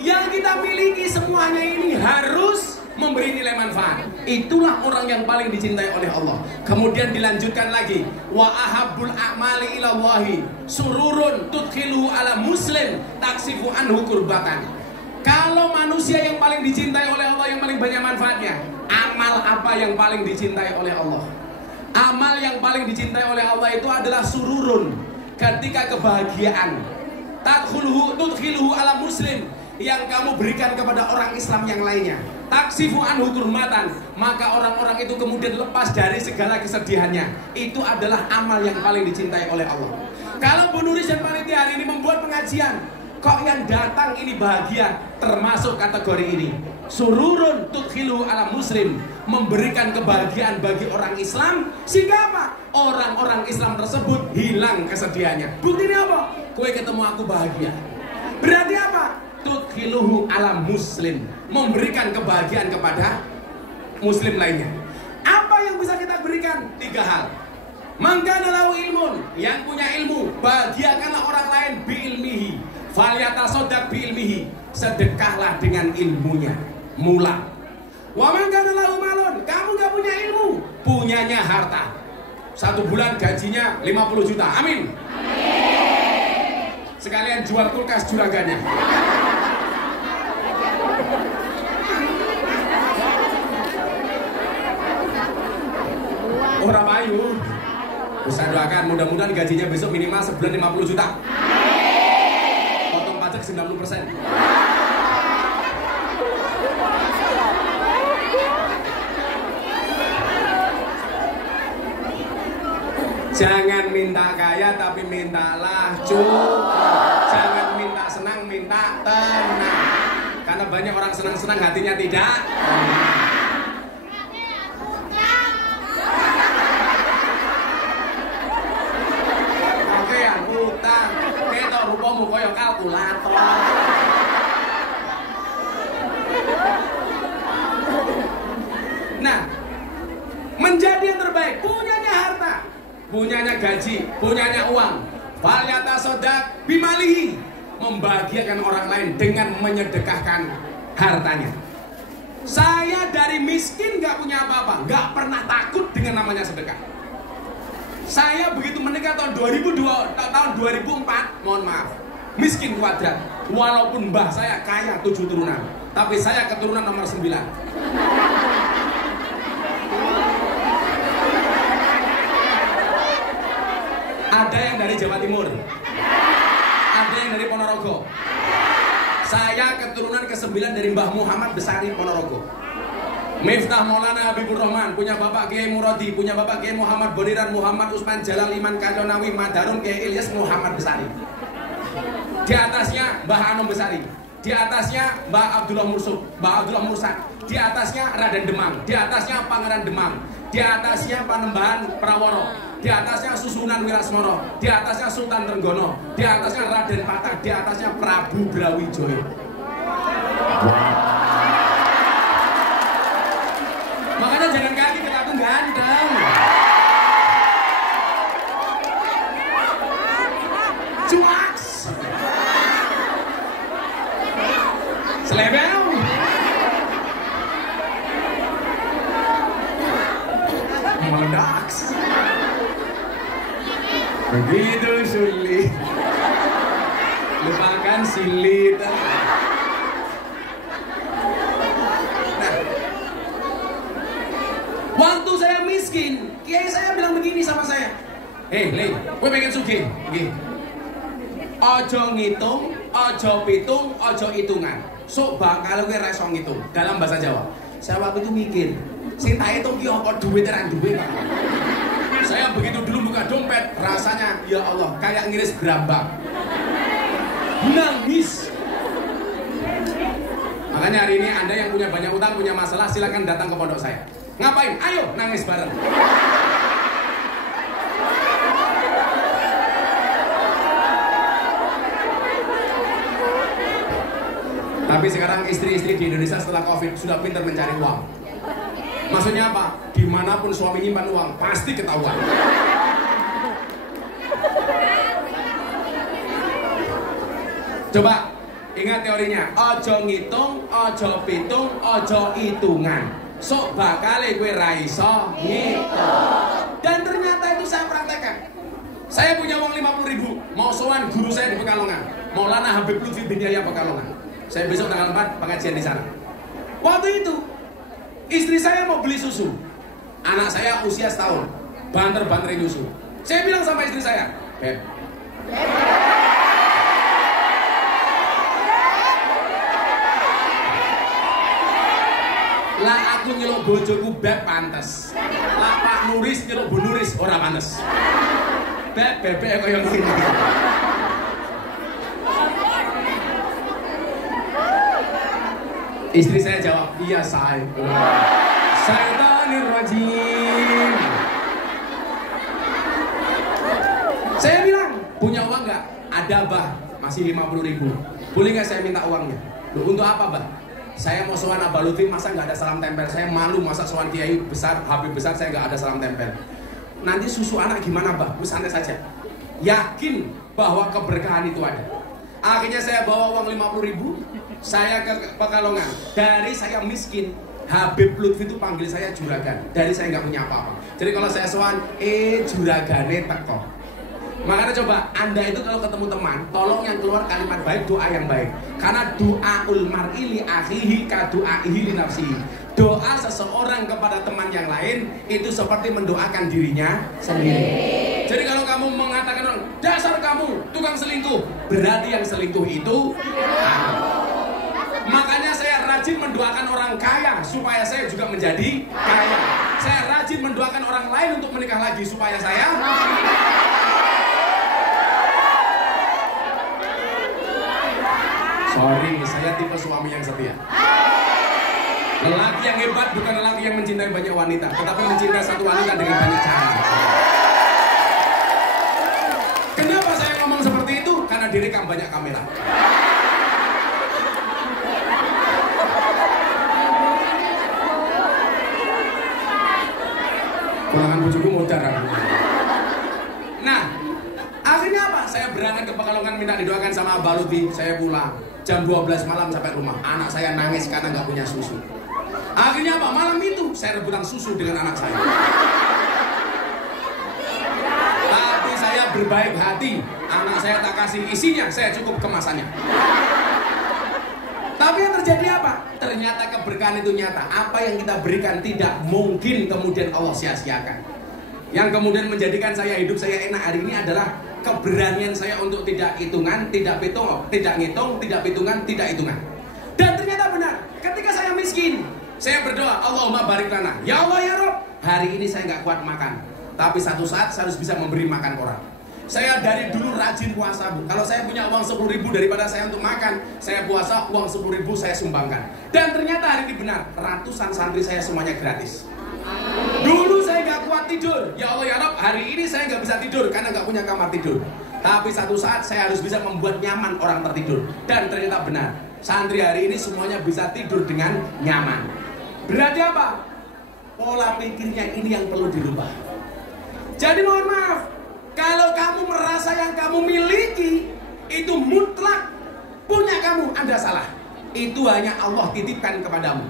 Yang kita miliki semuanya ini harus memberi nilai manfaat. Itulah orang yang paling dicintai oleh Allah. Kemudian dilanjutkan lagi, wa ahabbul a'mali ilallahi sururun tudkhiluhu ala muslim taksifu anhu kurbatan. Kalau manusia yang paling dicintai oleh Allah, yang paling banyak manfaatnya, amal apa yang paling dicintai oleh Allah? Amal yang paling dicintai oleh Allah itu adalah sururun, ketika kebahagiaan. Tudkhiluhu ala muslim, yang kamu berikan kepada orang Islam yang lainnya. Taksifu anhu kurmatan, maka orang-orang itu kemudian lepas dari segala kesedihannya. Itu adalah amal yang paling dicintai oleh Allah. Kalau Bu Nuris dan panitia hari ini membuat pengajian, kok yang datang ini bahagia, termasuk kategori ini. Sururun tudkhiluhu ala muslim, memberikan kebahagiaan bagi orang Islam, sehingga apa? Orang-orang Islam tersebut hilang kesedihannya. Buktinya apa? Kowe ketemu aku bahagia. Berarti apa? Tudkhiluhu ala muslim, memberikan kebahagiaan kepada muslim lainnya. Apa yang bisa kita berikan? 3 hal. Mangkana lahu ilmun, yang punya ilmu, bahagiakanlah orang lain bi ilmihi. Falyatasaddaq bi ilmihi, sedekahlah dengan ilmunya. Mula. Wa mangkana lahu malun, kamu gak punya ilmu, punyanya harta. 1 bulan gajinya 50 juta. Amin. Sekalian jual kulkas juragannya. Orang payu. Bisa doakan, mudah-mudahan gajinya besok minimal sebulan 50 juta. Potong pajak 90%. Jangan minta kaya tapi mintalah cukup. Jangan minta senang, minta tenang. Karena banyak orang senang-senang hatinya tidak tenang. Oke ya, utang. Kita rupamu koyo kalkulator. Nah, menjadi yang terbaik, punyanya harta, punyanya gaji, punyanya uang. Falyatasaddaq bimalihi, membahagiakan orang lain dengan menyedekahkan hartanya. Saya dari miskin gak punya apa-apa, gak pernah takut dengan namanya sedekah. Saya begitu menikah tahun 2004, mohon maaf, miskin kuadrat. Walaupun mbah saya kaya 7 turunan, tapi saya keturunan nomor 9. Ada yang dari Jawa Timur, ada yang dari Ponorogo. Saya keturunan ke-9 dari Mbah Muhammad Besari Ponorogo. Miftah Maulana Habibur Rahman, punya Bapak Kiai Muradi, punya Bapak Kiai Muhammad Boniran, Muhammad Usman Jalal Iman Kadonawi Madarun Kiai Ilyas Muhammad Besari. Di atasnya Mbah Anom Besari, di atasnya Mbah Abdullah Mursuk, Mbah Abdullah Mursak, di atasnya Raden Demang, di atasnya Pangeran Demang, di atasnya Panembahan Praworo, di atasnya Susunan Wirasmoro, di atasnya Sultan Trenggono, di atasnya Raden Patah, di atasnya Prabu Brawijaya. Makanya jangan kaget kalau aku ganteng. Cuaks. Selebel. Modaks. Begitu sulit. Lupakan silit. Waktu saya miskin, kiai saya bilang begini sama saya. Le, gue pengen sugih. Ojo ngitung, ojo pitung, ojo hitungan. Sok bakal gue reso ngitung dalam bahasa Jawa. Saya waktu itu mikir, sing tak hitung ki apa duit teran duit. Saya begitu dulu buka dompet, rasanya ya Allah kayak ngiris gerabak. Nangis. Makanya hari ini Anda yang punya banyak utang, punya masalah, silakan datang ke pondok saya. Ngapain? Ayo nangis bareng. Tapi sekarang istri-istri di Indonesia setelah Covid sudah pintar mencari uang. Maksudnya apa? Dimanapun suami nyimpan uang pasti ketahuan. Coba ingat teorinya. Ojo ngitung, ojo pitung, ojo hitungan. Sok bakale gue raiso ngitung. Dan ternyata itu saya praktekkan. Saya punya uang 50.000, mau sowan guru saya di Pekalongan, Maulana Habib Lutfi bin Yahya Pekalongan. Saya besok tanggal 4 pengajian di sana. Waktu itu istri saya mau beli susu. Anak saya usia setahun, banter-banterin susu. Saya bilang sama istri saya, Beb, lah aku nyeluk bojoku Beb pantes. Lah Pak Nuris nyeluk Bu Nuris ora pantes. Beb kaya ngene. Istri saya jawab, iya saya. Syaitanir rajim. Saya bilang, punya uang nggak? Ada bah, masih 50.000. Boleh nggak saya minta uangnya? Loh, untuk apa bah? Saya mau sowan Abah Lutfi, masa nggak ada salam tempel? Saya malu masa sowan kiai besar, Habib besar, saya nggak ada salam tempel. Nanti susu anak gimana bah? Santai saja. Yakin bahwa keberkahan itu ada. Akhirnya saya bawa uang 50.000, saya ke Pekalongan. Dari saya miskin, Habib Lutfi itu panggil saya juragan. Dari saya nggak punya apa-apa. Jadi kalau saya sowan, juragane teko. Makanya coba Anda itu kalau ketemu teman, tolong yang keluar kalimat baik, doa yang baik. Karena doaul mar'i li akhihi ka doaihi li nafsihi. Doa seseorang kepada teman yang lain itu seperti mendoakan dirinya sendiri. Jadi kalau kamu mengatakan orang, dasar kamu tukang selingkuh, berarti yang selingkuh itu makanya saya rajin mendoakan orang kaya supaya saya juga menjadi kaya. Saya rajin mendoakan orang lain untuk menikah lagi supaya saya. Sorry, saya tipe suami yang setia. Lelaki yang hebat bukan lelaki yang mencintai banyak wanita, tetapi mencintai satu wanita dengan banyak cara. Kenapa saya ngomong seperti itu? Karena direkam banyak kamera. Pulangan bujuku modar. Nah, akhirnya apa? Saya berangkat ke Pekalongan minta didoakan sama Abah Lutfi. Saya pulang jam 12 malam sampai rumah. Anak saya nangis karena nggak punya susu. Akhirnya apa? Malam itu saya rebutan susu dengan anak saya. saya berbaik hati, anak saya tak kasih isinya, saya cukup kemasannya. Tapi yang terjadi apa? Ternyata keberkahan itu nyata. Apa yang kita berikan tidak mungkin kemudian Allah sia-siakan. Yang kemudian menjadikan saya hidup saya enak hari ini adalah keberanian saya untuk tidak hitungan, tidak ngitung, tidak hitungan, tidak hitungan. Dan ternyata benar, ketika saya miskin, saya berdoa, Allahumma barik lana. Ya Allah ya Rob, hari ini saya nggak kuat makan, tapi satu saat saya harus bisa memberi makan orang. Saya dari dulu rajin puasa, Bu. Kalau saya punya uang 10.000 daripada saya untuk makan, saya puasa, uang 10.000 saya sumbangkan. Dan ternyata hari ini benar, ratusan santri saya semuanya gratis. Dulu saya nggak kuat tidur, ya Allah ya Rob, hari ini saya nggak bisa tidur karena nggak punya kamar tidur. Tapi satu saat saya harus bisa membuat nyaman orang tertidur. Dan ternyata benar, santri hari ini semuanya bisa tidur dengan nyaman. Berarti apa? Pola pikirnya ini yang perlu dirubah. Jadi mohon maaf, kalau kamu merasa yang kamu miliki itu mutlak punya kamu, Anda salah. Itu hanya Allah titipkan kepadamu.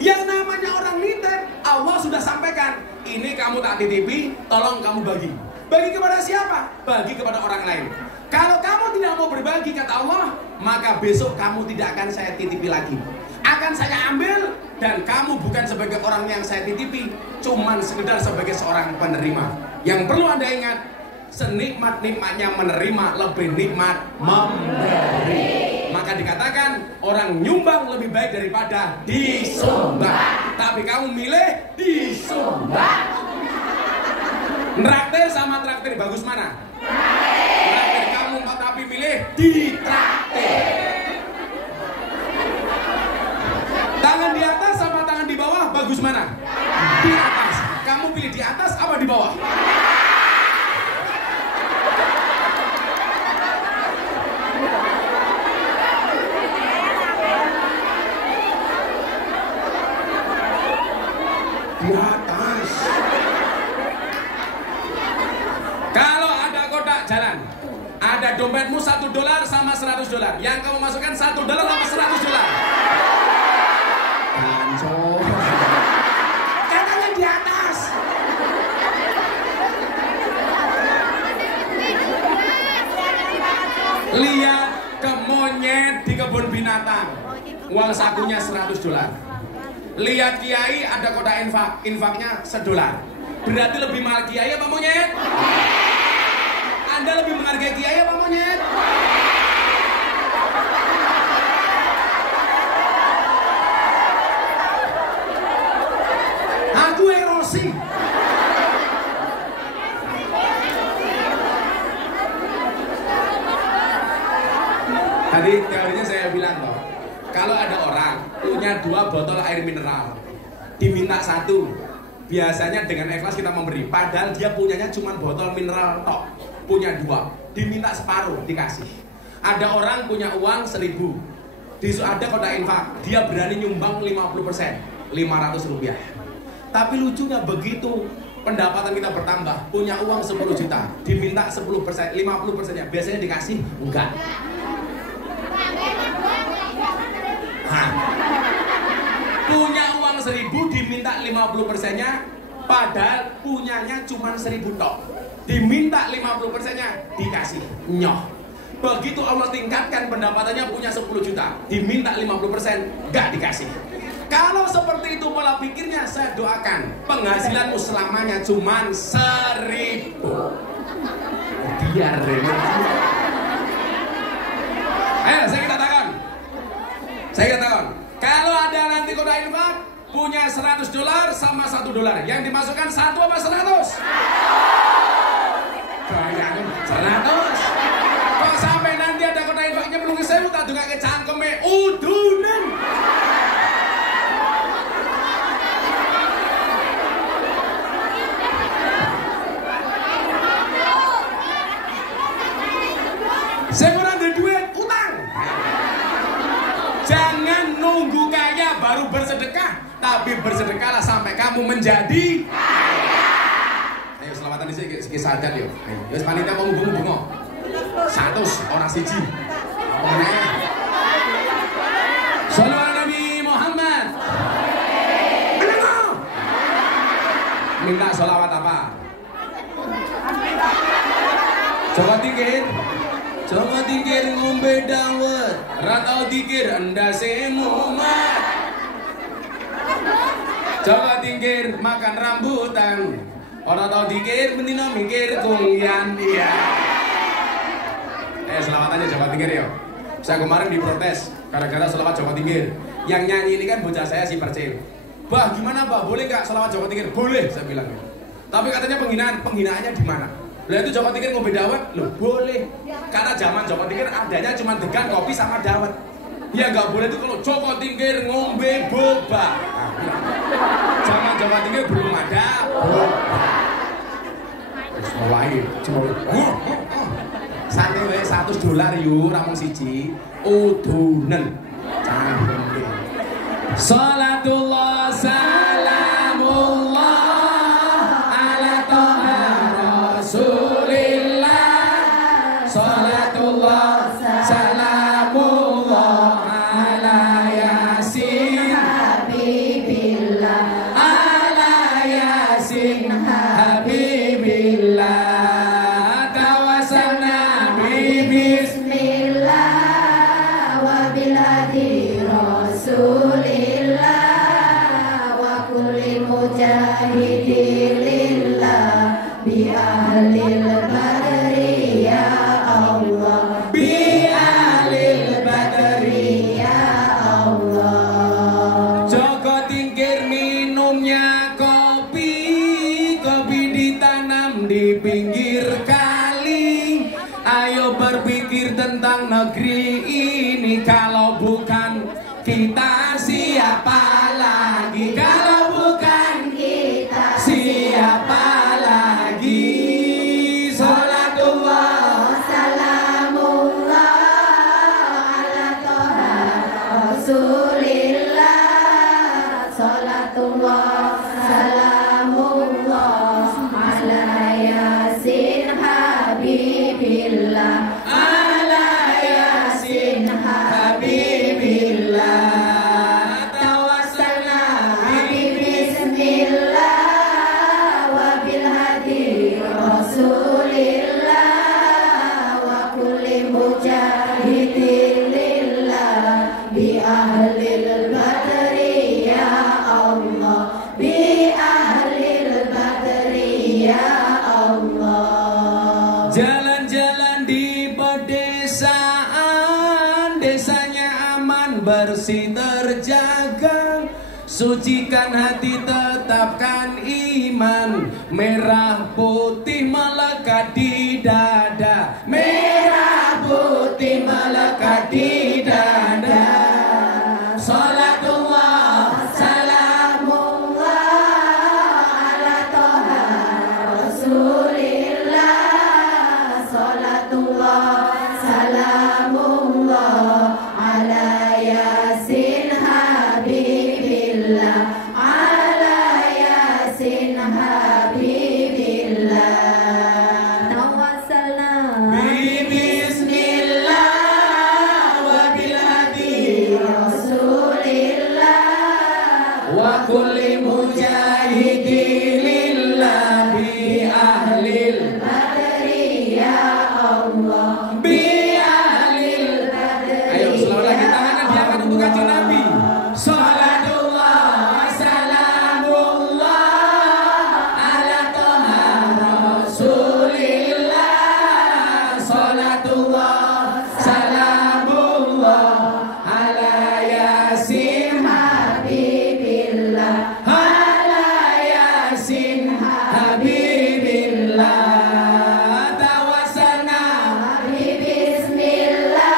Yang namanya orang nitip, Allah sudah sampaikan, ini kamu tak titipi, tolong kamu bagi. Bagi kepada siapa? Bagi kepada orang lain. Kalau kamu tidak mau berbagi, kata Allah, maka besok kamu tidak akan saya titipi lagi. Akan saya ambil, dan kamu bukan sebagai orang yang saya titipi, cuman sekedar sebagai seorang penerima. Yang perlu Anda ingat, senikmat-nikmatnya menerima, lebih nikmat memberi. Maka dikatakan orang nyumbang lebih baik daripada disumbang. Tapi kamu milih disumbang. Traktir sama traktir bagus mana? Traktir kamu tapi milih ditraktir. Tangan di atas sama tangan di bawah bagus mana? Di atas. Kamu pilih di atas apa di bawah? Di atas. Kalau ada kotak jalan, ada dompetmu $1 sama $100. Yang kamu masukkan $1 sama $100. Kancok. Katanya di atas. Lihat ke monyet di kebun binatang, uang sakunya $100. Lihat kiai ada kotak infaknya $1. Berarti lebih mahal kiai apa monyet? Anda lebih menghargai kiai apa monyet? Aku erosi. Tadi teorinya saya bilang loh, kalau ada orang punya 2 botol air mineral, diminta 1, biasanya dengan ikhlas kita memberi. Padahal dia punyanya cuma botol mineral tok, punya 2, diminta separuh dikasih. Ada orang punya uang 1.000, ada kotak infak, dia berani nyumbang 50%, $500. Tapi lucunya begitu pendapatan kita bertambah, punya uang 10 juta, diminta 10%, 50%-nya, biasanya dikasih enggak. Punya uang 1.000 diminta 50%-nya, padahal punyanya cuma 1.000 tok. Diminta 50%-nya dikasih nyoh. Begitu Allah tingkatkan pendapatannya, punya 10 juta, diminta 50%, gak dikasih. Kalau seperti itu pola pikirnya, saya doakan penghasilanmu selamanya cuma 1.000. Biar ayo saya katakan, kalau ada nanti kotak infak punya $100 sama $1, yang dimasukkan 1 apa 100? Bayangin 100. Kok sampai nanti ada kotak infaknya belum saya tak juga ke cangkeme udunan. Saya kurang ada duit, utang. Jangan nunggu kaya baru bersedekah, tapi bersedekahlah sampai kamu menjadi kaya. Ayo selamatan di sini sadar yo. Ayo panitia mau bungo-bungo. 100 orang siji. Sallallahu Nabi Muhammad. Minta sholawat apa? Jawa tingkir ngombe dawet, ratau dikir endase mumat. Jawa tingkir makan rambutan, ora tau dikir mendino mikir kungyan. Iya. Selamat aja Jawa tingkir ya. Saya kemarin diprotes gara-gara selawat Jawa tingkir. Yang nyanyi ini kan bocah saya si Percil. Bah, gimana Bah? Boleh nggak selawat Jawa tingkir? Boleh, saya bilang. Tapi katanya penghinaannya di mana? Lah itu Jawa tingkir ngombe dawet, loh boleh. Karena zaman Jawa tingkir adanya cuma degan kopi sama dawet. Ya nggak boleh itu kalau Jawa tingkir ngombe boba. Zaman Jawa tingkir belum ada boba. Terus mulai cuma santai wae $100 yuk, ramong siji, udunen. Canggih. Salatullah salamullah ala toha rasulillah. Salatullah salamullah ala yasin habibillah. Ala yasin habibillah. Tawassalna bismillah wa biladi rasulillah wa kulli mujahidilillah bi ahlil badri ya Allah, bi ahlil badri ya Allah. Joko tingkir minumnya kopi, kopi ditanam di pinggir kali. Ayo berpikir tentang negeri ini, kalau bukan kita siapa lagi? Kalau bukan kita siapa lagi? Salatullah salamullah ala toha rasulillah. Salatullah salamullah ala yasin habibillah. Ala yasin habibillah. Tawassalna bismillah wa bilhadi rasulillah wa kulli mujahidilillah bi ahlil badri ya Allah, bi ahlil badri ya Allah. Jalan-jalan di pedesaan, desanya aman bersih terjaga. Sucikan hati, tetapkan iman. Merah putih melekat di dada. Merah putih melekat di dada. Salatullah salamullah ala toha rasulillah. Salatullah salamullah ala yasin habibillah. Ala yasin habibillah. Tawassalna bismillah wa bilhadi rasulillah wa kulli mujahidilillah bi ahlil badri ya Allah, bi ahlil badri. Ayo selalu lagi tangannya diangkat untuk kanjeng Nabi. Salatullah salamullah ala toha rasulillah. Salatullah salamullah ala yasin habibillah. Ala yasin habibillah. Tawassalna bismillah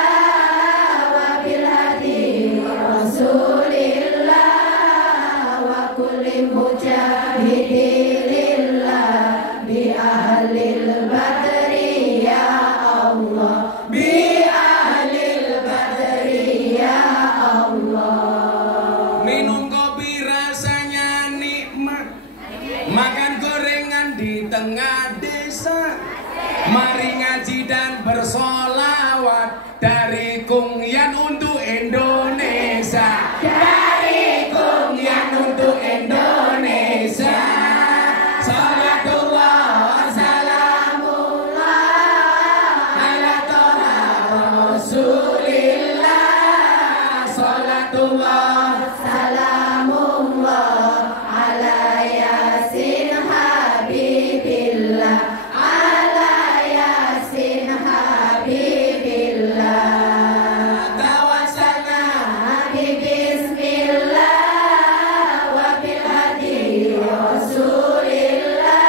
wa bilhadi rasulillah wa kulli mujahidilillah bi ahlil badri ya Allah, bi ahlil badri ya Allah. Minum kopi rasanya nikmat, makan gorengan di tengah desa. Mari ngaji dan bersolawat dari Kungyan untuk Indonesia. Dari Kungyan untuk Indonesia. Salatullah salamullah Salatullah salamullah ala yasin habibillah ala yasin habibillah tawassalna bi bismillah wa bil hadi rasulillah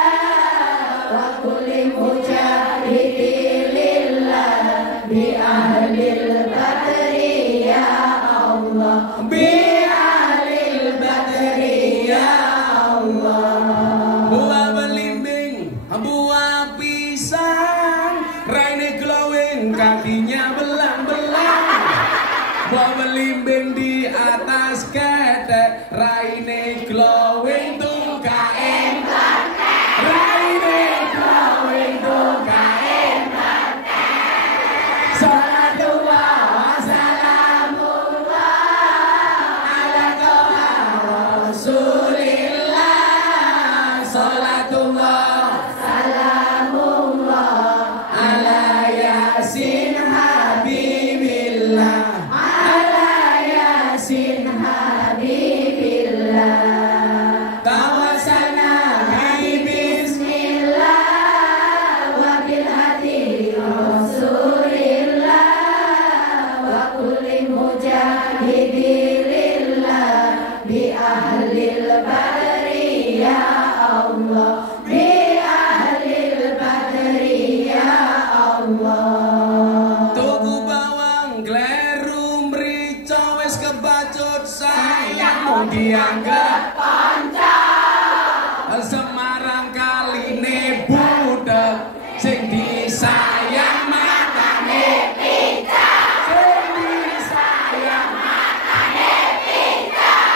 wa kulli mujahidin lillah bi ahlil badri ya Allah bi ahlil badri ya Allah. Buah belimbing, buah pisang, raine glowing, kakinya belang-belang. Buah belimbing di atas ketek, raine glowing tuh kain batek. Raine glowing tuh kain batek. Salatullah salamullah ala toha rasulillah. Salatullah Salamullah ala yasin habibillah. ala yasin habibillah Tawassalna bi bismillah wa bil hadi rasulillah wa kulli mujahidin lillah bi ahlil badri ya Allah bi ahlil badri ya Allah. tuku bawang gleru mrica wis kebacut sayang mau dianggap Panca Semarang kaline budek sing disayang matane picak. Sing disayang matane picak.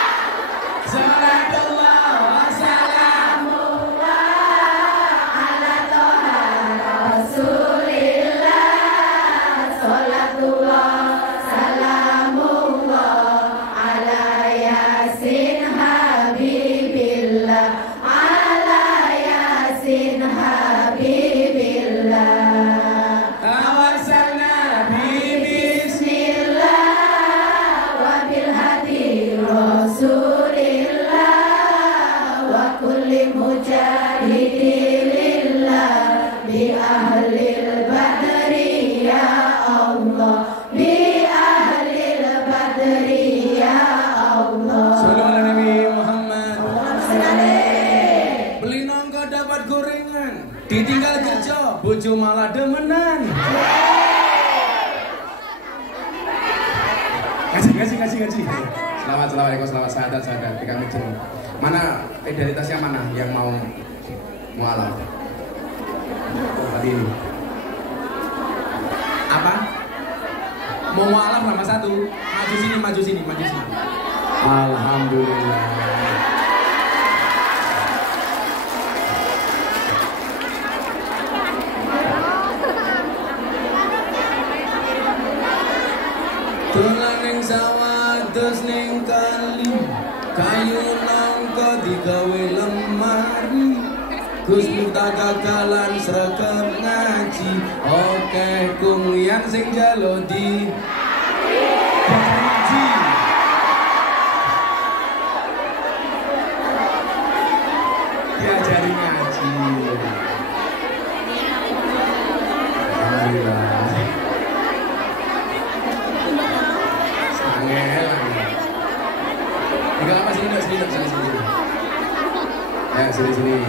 Salatullah salamullah ala toha rasulillah salatullah salamullah ala yasin habibillah ala yasin habibillah tawassalna bi bismillah wa bil hadi rasulillah wa kulli mujahidin lillah bi ahlil badri ya Allah bi ahlil badri ya Allah. Sallallahu ala Nabi Muhammad. Saleh. Beli nongko dapat gorengan, ditinggal kerja bojo malah demenan. Kasih. Selamat sahadat di kami jeng. Mana identitasnya mana yang mau mualaf? Tadi ini. Apa? Mau mualaf nama satu. Maju sini. Alhamdulillah. Dolan ning sawah terus ning kali, kayu nangka digawe lemari. Gus Miftah kagalan sregep ngaji, oke kungian sing jalo di ngaji. Diajari ngaji. Alhamdulillah. Enggak apa sini. Ya sini.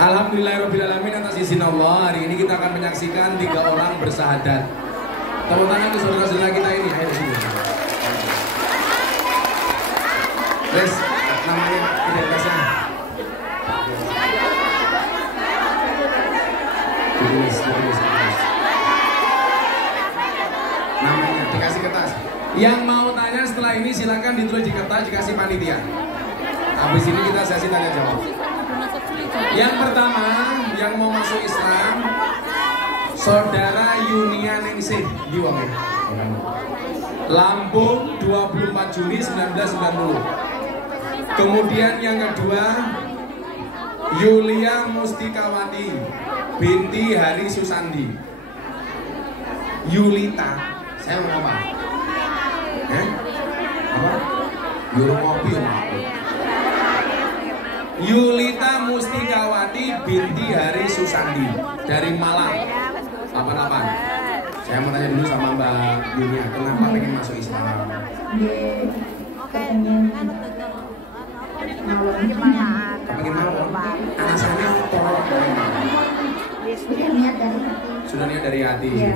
Alhamdulillahirobbilalamin, atas izin Allah hari ini kita akan menyaksikan 3 orang bersahadat. Tepuk tangan untuk saudara-saudara kita ini. Ayo sini. Guys, namanya identitasnya. Tulis. Namanya dikasih kertas. Yang mau tanya setelah ini silakan ditulis di kertas, dikasih panitia. Habis ini kita sesi tanya jawab. Yang pertama, yang mau masuk Islam, Saudara Yunia Ningsih di Wangi. Lampung 24 Juli 1990. Kemudian yang kedua, Yulia Mustikawati binti Hari Susandi. Yulita, saya mau apa? Apa? Yul mobil. Yulita Mustikawati binti Hari Susandi dari Malang 88. Saya mau tanya dulu sama Mbak Yulia, kenapa pengen masuk Islam? Pengen mawon. Alasannya tolong. Sudah niat dari hati. Iya.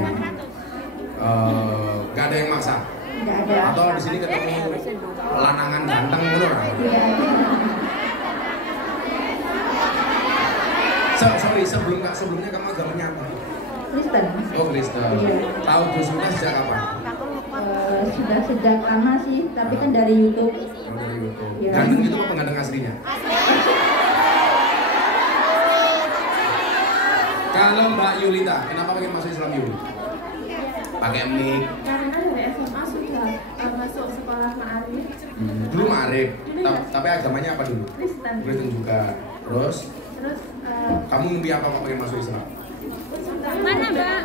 Gak ada yang maksa. Nggak ada. Atau di sini ketemu lanangan ganteng dulu. Iya. Sebelumnya kamu agamanya apa? Kristen. Oh, Kristen. Iya. Tahu Gus Miftah sejak kapan? Sudah sejak lama sih, tapi kan dari YouTube. Oh, dari YouTube. Iya. Ganteng itu apa ganteng aslinya? Kalau Mbak Yulita, kenapa pengen masuk Islam Yul? Pakai mic. Karena dari SMA sudah masuk sekolah Ma'arif. Dulu Ma'arif, tapi agamanya apa dulu? Kristen. Kristen juga. Terus kamu mimpi apa kok pengen masuk Islam? Mana Mbak?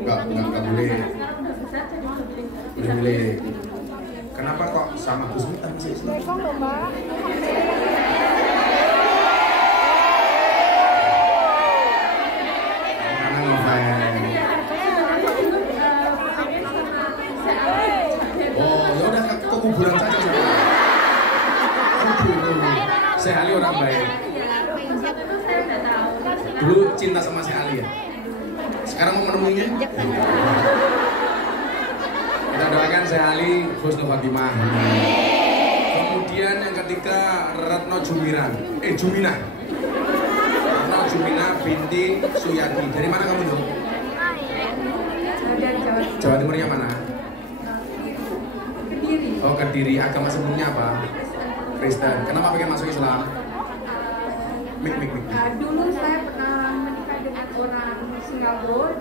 Enggak boleh. Boleh. Kenapa kok sama Gus Miftah masuk Islam? Karena ngefans. Oh, ya udah ke kuburan saja. Saya Ali orang baik. Dulu cinta sama si Ali ya. Sekarang mau menemuinya. Kita doakan saya Ali husnul khotimah. Kemudian yang ketiga Retno Jumiran. Juminah. Retno Juminah binti Suyati. Dari mana kamu dulu? Dari Jawa Timurnya mana? Kediri. Oh, Kediri. Agama sebelumnya apa? Kristen. Kenapa pengen masuk Islam? Mik. Dulu saya pernah menikah dengan orang Singapura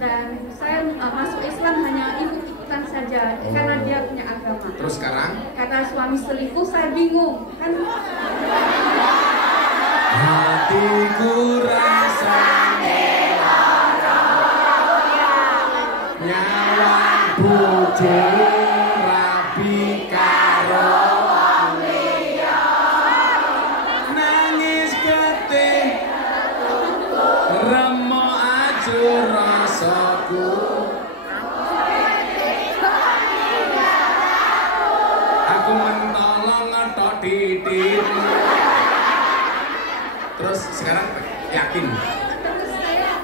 dan saya masuk Islam hanya ikut-ikutan saja karena dia punya agama. Terus sekarang? Karena suami selingkuh saya bingung kan. Hatiku rasa nyawa bojo rabi karo wong liya nangis getih remuk ajur rasaku aku mentolong ngetok titikmu. Terus sekarang yakin? Terus saya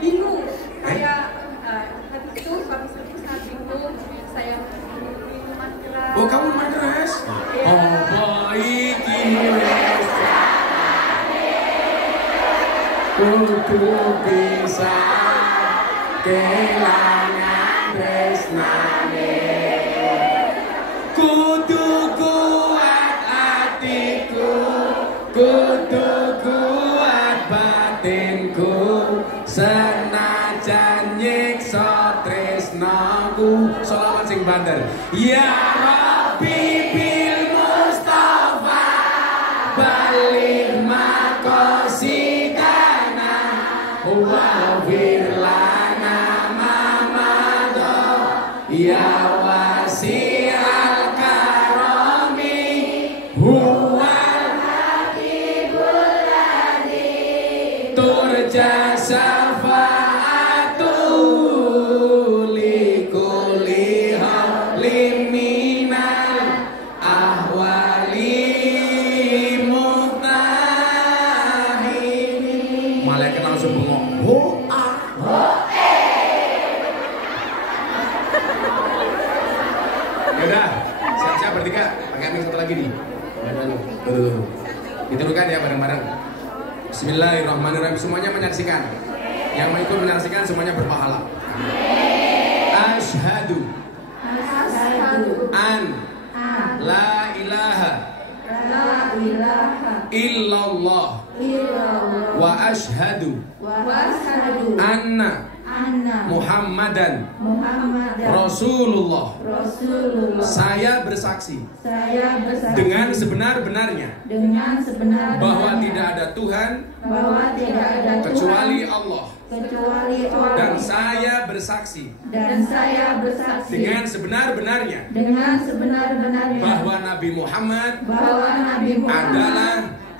bingung. Saya habis itu suami selingkuh saya bingung. Saya minuman keras. Oh, kamu minuman keras? Oh, iki wis kudu bisa kelangan tresnane kudu kuat hatiku kudu kuat batinku senajan nyiksa tresnaku. Sholawat sing banter. Ya Rabbi bil Mustafa balik makosidana wa firlana mamado ya wasi'al karami huwa turja syafa'atu likulli halim minal ahwali mutahin. Malaikat langsung bengok. Yaudah, siap-siap bertiga. Pakai mic satu lagi nih. Tuh. Dituduhkan ya bareng-bareng. Bismillahirrahmanirrahim. Semuanya menyaksikan. Yang mau ikut menyaksikan semuanya berpahala. Asyhadu an la ilaha illallah wa asyhadu anna Muhammadan Rasulullah. Saya bersaksi dengan sebenar-benarnya bahwa tidak ada Tuhan kecuali Allah kecuali Allah. Dan saya bersaksi dengan sebenar-benarnya bahwa Nabi Muhammad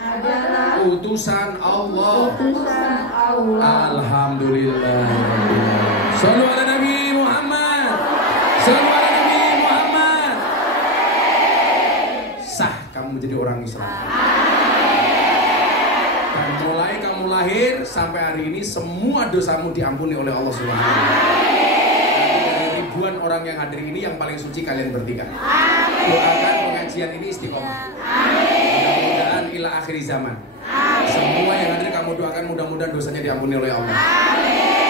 adalah utusan Allah. Alhamdulillah. Shallu ala Nabi Muhammad. Shallu ala Nabi Muhammad. Sah kamu menjadi orang Islam. Dan mulai kamu lahir sampai hari ini semua dosamu diampuni oleh Allah Subhanahu wa taala. Dari ribuan orang yang hadir ini yang paling suci kalian bertiga. Doakan pengajian ini istiqomah. Mudah-mudahan ila akhir zaman. Semua yang hadir kamu doakan mudah-mudahan dosanya diampuni oleh Allah.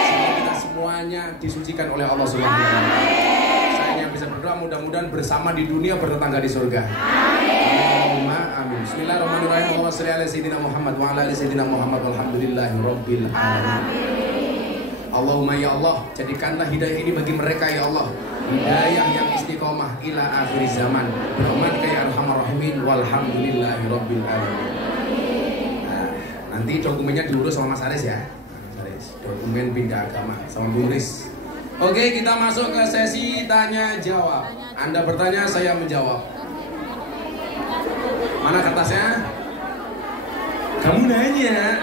Sehingga kita semuanya disucikan oleh Allah Subhanahu wa taala. Saya yang bisa berdoa mudah-mudahan bersama di dunia bertetangga di surga. Allahumma amin. Bismillahirrahmanirrahim. Allahumma shalli ala sayyidina Muhammad wa ala ali sayyidina Muhammad walhamdulillahirabbil alamin. Allahumma ya Allah, jadikanlah hidayah ini bagi mereka ya Allah. Hidayah yang istiqomah ila akhir zaman. Berahmatika ya arhamar rahimin walhamdulillahirabbil alamin. Nanti dokumennya diurus sama Mas Aris ya. Mas Aris, dokumen pindah agama sama Bu Riz. Oke, kita masuk ke sesi tanya jawab. Anda bertanya, saya menjawab. Mana kertasnya? Kamu nanya.